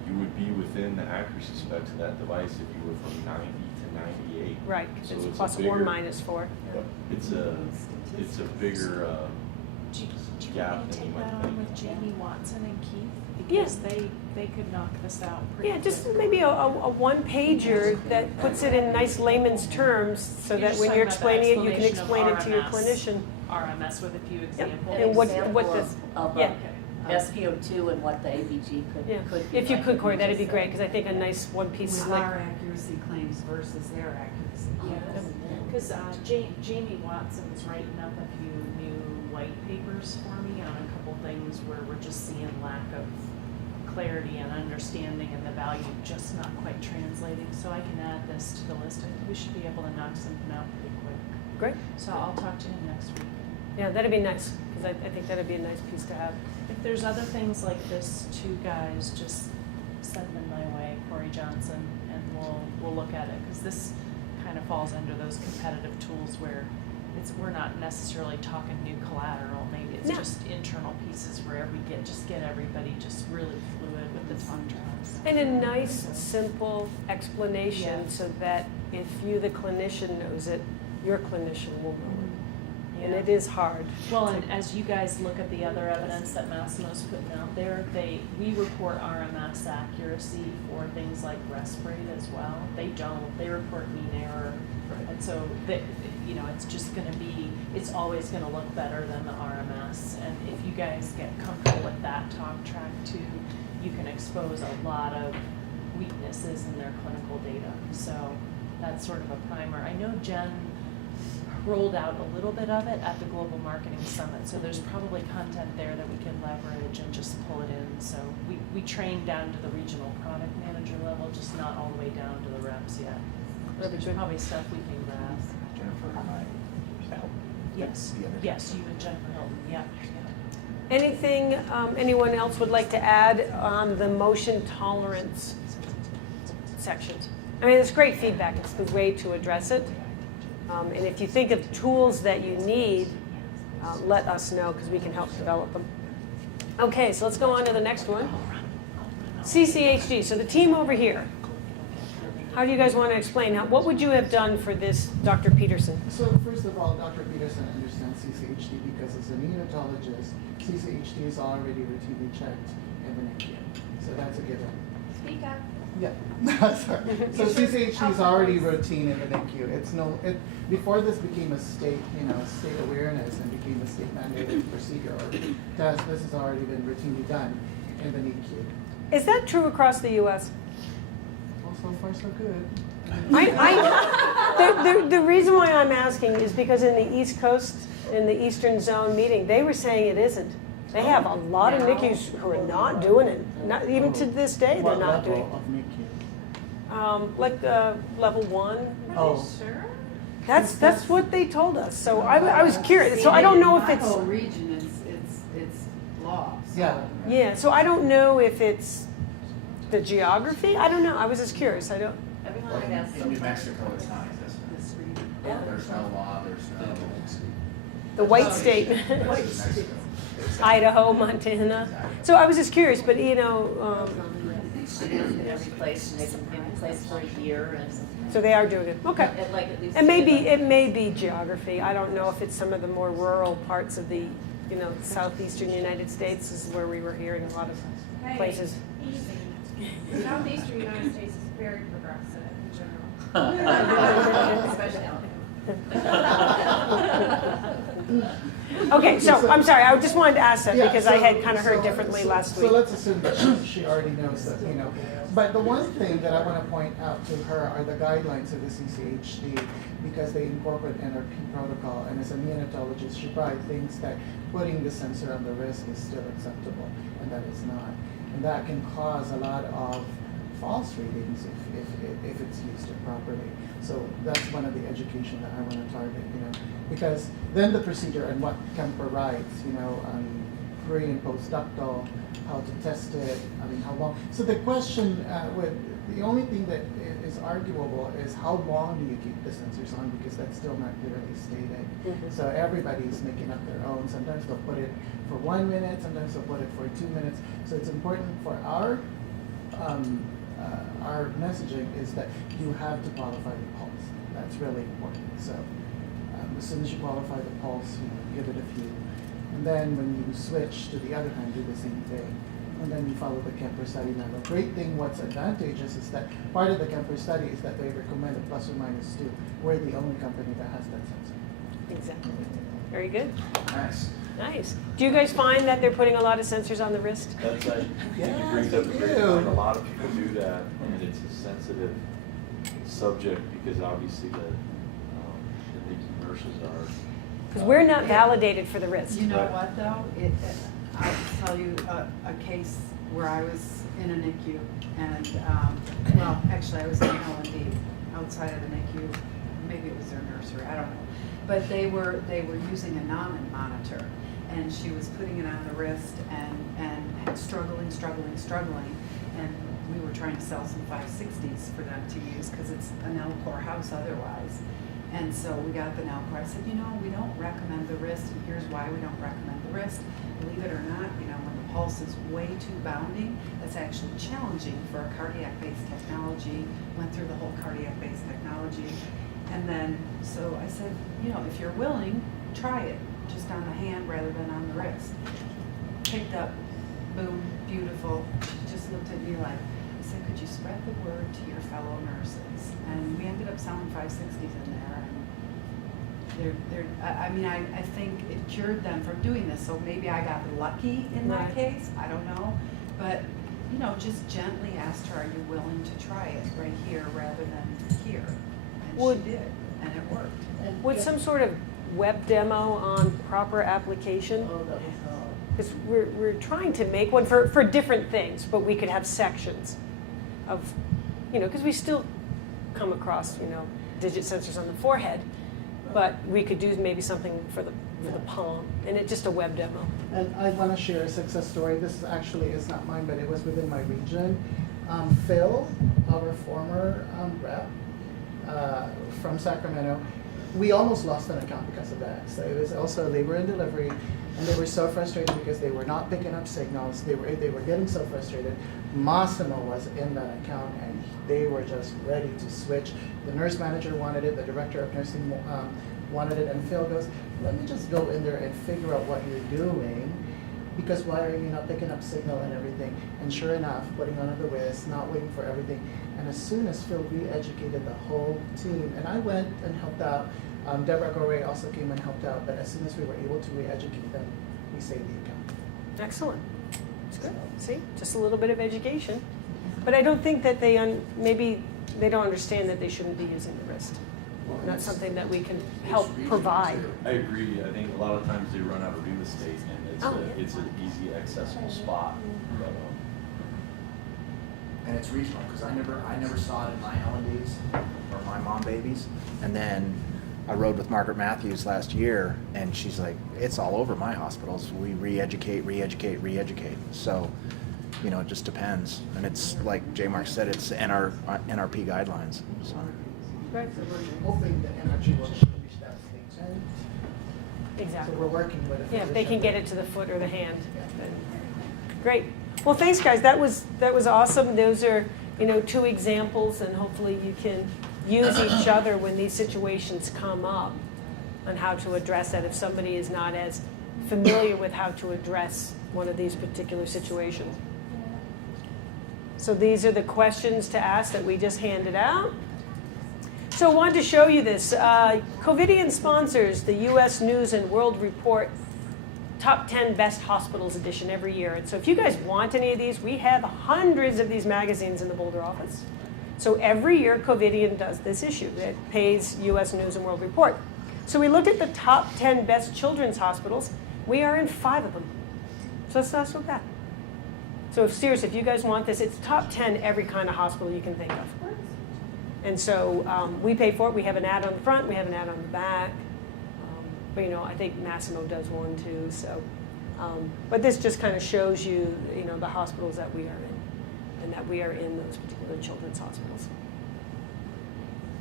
you would be within the accuracy specs of that device if you were from 90 to 98. Right, So it's it's a plus or bigger- minus 4. It's a bigger Do you gap want me to than you take might that on think. with Jamie Watson and Keith? Yeah. Because they could knock this out pretty Yeah, just quick. maybe a one-pager that puts it in nice layman's terms so You're that just when talking you're about the explaining it, you can explanation explain of it to your RMS. clinician. RMS with a few examples. And what example this, of yeah. SpO2 and what the ABG Yeah, could be. if you like could, you Corey, that'd be just great, said. because I think a nice one-piece, With like, our accuracy claims versus their accuracy. Yes, because Jamie Watson's writing up a few new white papers for me on a couple things where we're just seeing lack of clarity and understanding and the value just not quite translating. So I can add this to the list. I think we should be able to knock something out pretty quick. great. So I'll talk to him next week. Yeah, that'd be nice, because I think that'd be a nice piece to have. If there's other things like this too, guys, just send them my way, Corey Johnson, and we'll look at it, because this kind of falls under those competitive tools where we're not necessarily talking new collateral, maybe it's No. just internal pieces where we get everybody just really fluid with the talk tracks. And a nice, simple explanation Yes. so that if you, the clinician, knows it, your clinician will know it. And Yeah. it is hard. Well, and as you guys look at the other evidence that Massimo's putting out there, we report RMS accuracy for things like breast rate as well. They don't. They report mean error. And so, it's just gonna be, it's always gonna look better than the RMS. And if you guys get comfortable with that talk track too, you can expose a lot of weaknesses in their clinical data. So that's sort of a primer. I know Jen rolled out a little bit of it at the Global Marketing Summit, so there's probably content there that we can leverage and just pull it in. So we trained down to the regional product manager level, just not all the way down to the reps yet. There's probably stuff we can grab. Jennifer and I help. Yes, The other yes, you and Jennifer Hilton, yeah. Anything anyone else would like to add on the motion tolerance sections? I mean, it's great feedback. It's the way to address it. And if you think of tools that you need, let us know, because we can help develop them. Okay, so let's go on to the next one. CCHD. So the team over here. How do you guys want to explain? What would you have done for this, Dr. Peterson? So first of all, Dr. Peterson understands CCHD because as a neonatologist, CCHD is already routinely checked in the NICU. So that's a given. Speak up. Yeah, sorry. So CCHD is already routine in the NICU. Before this became a state, state awareness and became a state mandated procedure or test, this has already been routinely done in the NICU. Is that true across the U.S.? Well, so far so good. The reason why I'm asking is because in the East Coast, in the Eastern Zone meeting, they were saying it isn't. They have a lot of NICUs who are not doing it. Not even to this day, they're What not level doing of NICU? it. Like level 1. Oh, Sure. That's what they told us. So I was curious. So I don't know if My it's whole region, it's law. So- yeah. yeah. So I don't know if it's the geography. I don't know. I was just curious. I don't. Everyone has In New Mexico, it's not existent. There's no law, there's no. The white state. That's New Mexico. Idaho, Montana. So I was just curious, but In every place, and they've been in place for a year, and so they are doing it. Okay. at least. And maybe it may be geography. I don't know if it's some of the more rural parts of the, southeastern United States is where we were hearing a lot of places. Easy. Southeastern United States is very progressive in general. Especially Okay, so I'm sorry. I just wanted to ask that Yeah, because I so- had kind of heard so- differently last so week. let's assume that she already knows that, But the one thing that I want to point out to her are the guidelines of the CCHD because they incorporate NRP protocol. And as a neonatologist, she probably thinks that putting the sensor on the wrist is still acceptable, and that is not. And that can cause a lot of false readings if it's used improperly. So that's one of the education that I want to target, because then the procedure and what Kemper writes, pre and post-ductal, how to test it, I mean, how long. So the question, the only thing that is arguable is how long do you keep the sensors on, because that's still not clearly stated. Mhm. So everybody's making up their own. Sometimes they'll put it for 1 minute, sometimes they'll put it for 2 minutes. So it's important for our messaging is that you have to qualify the pulse. That's really important. So as soon as you qualify the pulse, give it a few. And then when you switch to the other hand, do the same thing. And then you follow the Kemper study. Now the great thing, what's advantageous is that part of the Kemper study is that they recommend a ±2. We're the only company that has that sensor. Exactly. Very good. Nice. Nice. Do you guys find that they're putting a lot of sensors on the wrist? That's, I think Yes, it brings up a they great do. point. A lot of people do that, and it's a sensitive subject because obviously the NICU nurses are. Because we're not validated for the wrist. You know Right. what, though? I'll tell you a case where I was in a NICU, and, well, actually, I was in L&D, outside of the NICU. Maybe it was their nursery, I don't know. But they were using a Naumann monitor, and she was putting it on the wrist and struggling. And we were trying to sell some 560s for them to use, because it's an LCOR house otherwise. And so we got the NALCOR. I said, we don't recommend the wrist, and here's why we don't recommend the wrist. Believe it or not, when the pulse is way too bounding, that's actually challenging for a cardiac-based technology. Went through the whole cardiac-based technology. And then, so I said, if you're willing, try it, just on the hand rather than on the wrist. Picked up, boom, beautiful. She just looked at me like, I said, could you spread the word to your fellow nurses? And we ended up selling 560s in there. I think it cured them from doing this, so maybe I got lucky in that Right. case, I don't know. But, just gently asked her, are you willing to try it right here rather than here? And Would- she did, and it worked. With some sort of web demo on proper application? Oh, that was Because we're trying to make one for different things, but we could have sections of, because we still come across, digit sensors on the forehead, but we could do maybe something for the palm, and it's just a web demo. And I want to share a success story. This actually is not mine, but it was within my region. Phil, our former rep from Sacramento, we almost lost an account because of that. So it was also labor and delivery, and they were so frustrated because they were not picking up signals. They were getting so frustrated. Massimo was in that account, and they were just ready to switch. The nurse manager wanted it, the director of nursing wanted it, and Phil goes, let me just go in there and figure out what you're doing, because why are you not picking up signal and everything? And sure enough, putting on the wrist, not waiting for everything. And as soon as Phil re-educated the whole team, and I went and helped out, Deborah Gorey also came and helped out, but as soon as we were able to re-educate them, we saved the account. Excellent. That's good. See, just a little bit of education. But I don't think that maybe they don't understand that they shouldn't be using the wrist. Not something that we can help provide. I agree. I think a lot of times they run out of real estate, and it's an easy accessible spot. But, And it's regional, because I never saw it in my L&Ds. or my mom babies. And then I rode with Margaret Matthews last year, and she's like, it's all over my hospitals. We re-educate. So, it just depends. And it's like J. Mark said, it's NRP guidelines. So. Right. So we're hoping that energy will change that statement. So Exactly. we're working with it. Yeah, if they can get it to the foot or the hand, then great. Well, thanks, guys. That was awesome. Those are, 2 examples, and hopefully you can use each other when these situations come up on how to address that if somebody is not as familiar with how to address one of these particular situations. So these are the questions to ask that we just handed out. So I wanted to show you this. Covidien sponsors the U.S. News and World Report Top 10 Best Hospitals edition every year. And so if you guys want any of these, we have hundreds of these magazines in the Boulder office. So every year, Covidien does this issue that pays U.S. News and World Report. So we looked at the top 10 best children's hospitals. We are in 5 of them. So that's not so bad. So seriously, if you guys want this, it's top 10 every kind of hospital you can think of. And so we pay for it. We have an ad on the front. We have an ad on the back. But I think Massimo does one too. So But this just kind of shows you, the hospitals that we are in, and that we are in those particular children's hospitals.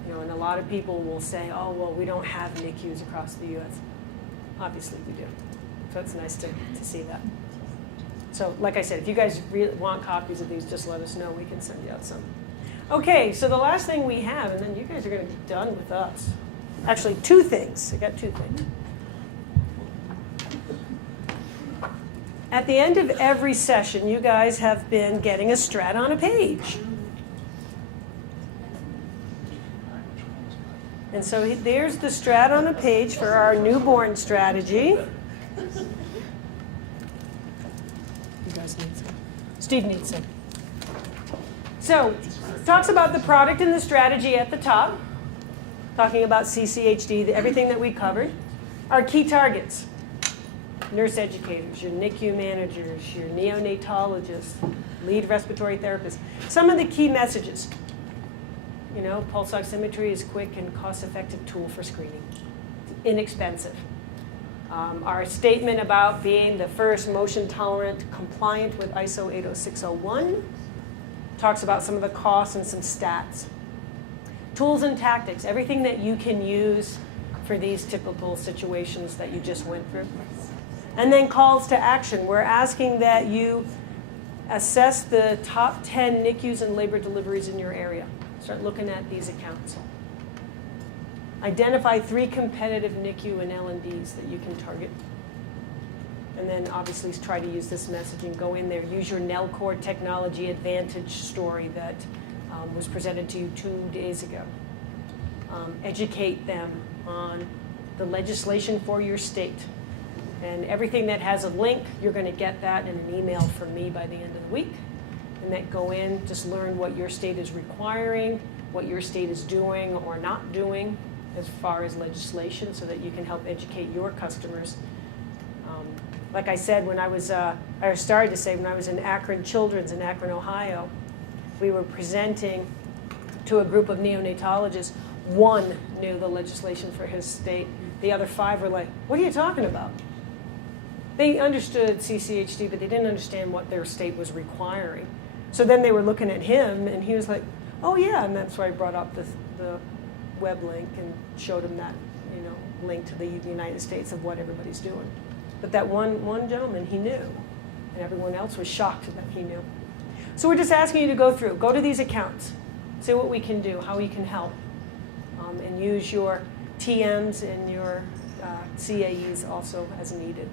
And a lot of people will say, oh, well, we don't have NICUs across the U.S. Obviously we do. So it's nice to see that. So like I said, if you guys really want copies of these, just let us know. We can send you out some. Okay, so the last thing we have, and then you guys are going to be done with us. Actually, 2 things. I got 2 things. At the end of every session, you guys have been getting a strat on a page. And so there's the strat on a page for our newborn strategy. You guys need some. Steve needs some. So, talks about the product and the strategy at the top. Talking about CCHD, everything that we covered. Our key targets. Nurse educators, your NICU managers, your neonatologists, lead respiratory therapists. Some of the key messages. Pulse oximetry is a quick and cost-effective tool for screening. It's inexpensive. Our statement about being the first motion-tolerant, compliant with ISO 80601 talks about some of the costs and some stats. Tools and tactics, everything that you can use for these typical situations that you just went through. And then calls to action. We're asking that you assess the top 10 NICUs and labor deliveries in your area. Start looking at these accounts. Identify 3 competitive NICU and L&Ds that you can target. And then obviously try to use this messaging. Go in there. Use your McCourt technology advantage story that was presented to you 2 days ago. Educate them on the legislation for your state. And everything that has a link, you're going to get that in an email from me by the end of the week. And then go in, just learn what your state is requiring, what your state is doing or not doing as far as legislation so that you can help educate your customers. Like I said, when I was in Akron Children's in Akron, Ohio, we were presenting to a group of neonatologists. 1 knew the legislation for his state. The other 5 were like, what are you talking about? They understood CCHD, but they didn't understand what their state was requiring. So then they were looking at him, and he was like, oh, yeah. And that's why I brought up the web link and showed him that, link to the United States of what everybody's doing. But that one gentleman, he knew, and everyone else was shocked that he knew. So we're just asking you to go to these accounts, see what we can do, how we can help, and use your TMs and your CAEs also as needed.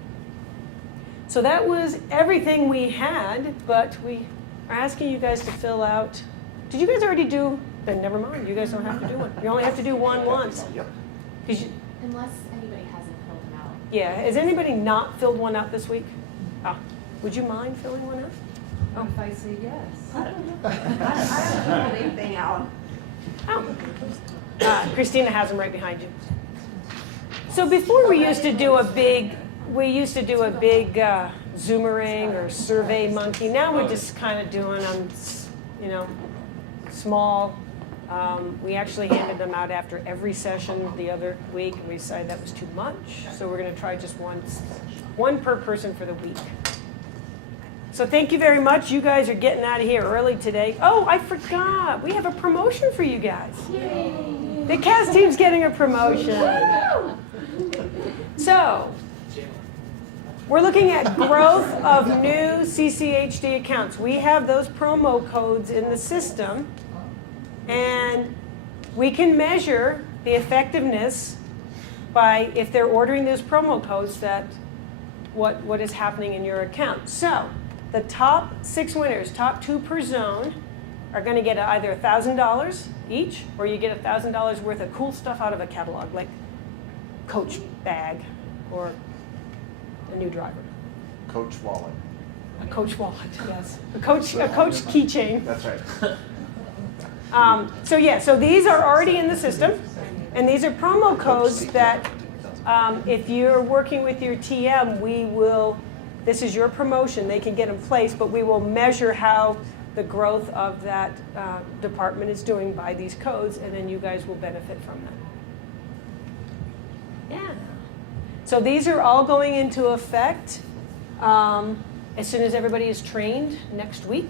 So that was everything we had, but we are asking you guys to fill out. Did you guys already do? Then never mind. You guys don't have to do one. You only have to do one once. Yep. Unless anybody hasn't filled them out. Yeah. Has anybody not filled one out this week? Oh. Would you mind filling one out? What if I say yes? I don't fill anything out. Oh. Christina has them right behind you. So before we used to do a big Zoomerang or Survey Monkey. Now we're just kind of doing them, small. We actually handed them out after every session the other week, and we decided that was too much. So we're going to try just one per person for the week. So thank you very much. You guys are getting out of here early today. Oh, I forgot. We have a promotion for you guys. Yay. The CAS team's getting a promotion. So we're looking at growth of new CCHD accounts. We have those promo codes in the system, and we can measure the effectiveness by, if they're ordering those promo codes, that what is happening in your account. So the top 6 winners, top 2 per zone, are going to get either $1,000 each, or you get $1,000 worth of cool stuff out of a catalog, like Coach bag or a new driver. Coach wallet. A Coach wallet, yes. A Coach keychain. That's right. So these are already in the system, and these are promo codes that if you're working with your TM, this is your promotion, they can get in place, but we will measure how the growth of that department is doing by these codes, and then you guys will benefit from that. Yeah. So these are all going into effect as soon as everybody is trained next week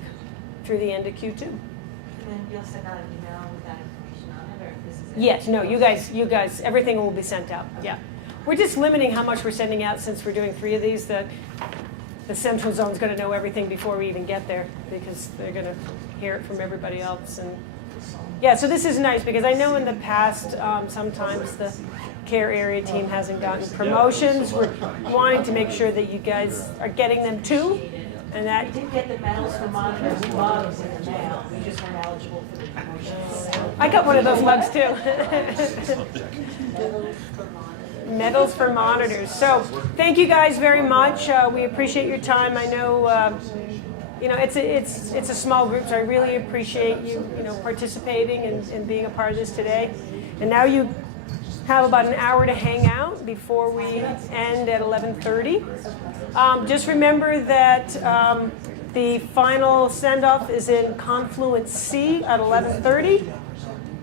through the end of Q2. And then you'll send out an email with that information on it, or this is it? Yes, no, you guys, everything will be sent out, yeah. We're just limiting how much we're sending out since we're doing 3 of these, that the central zone's gonna know everything before we even get there, because they're gonna hear it from everybody else. And yeah, so this is nice, because I know in the past, sometimes the care area team hasn't gotten promotions. We're wanting to make sure that you guys are getting them too, and that, We did get the medals for monitors mugs in the mail, we just weren't eligible for the promotions. I got one of those mugs too. Medals for monitors. So thank you guys very much. We appreciate your time. I know, it's a small group, so I really appreciate you, participating and being a part of this today. And now you have about an hour to hang out before we end at 11:30. Just remember that the final send-off is in Confluence C at 11:30.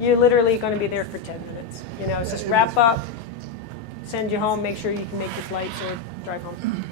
You're literally going to be there for 10 minutes. It's just wrap up, send you home, make sure you can make your flights or drive home.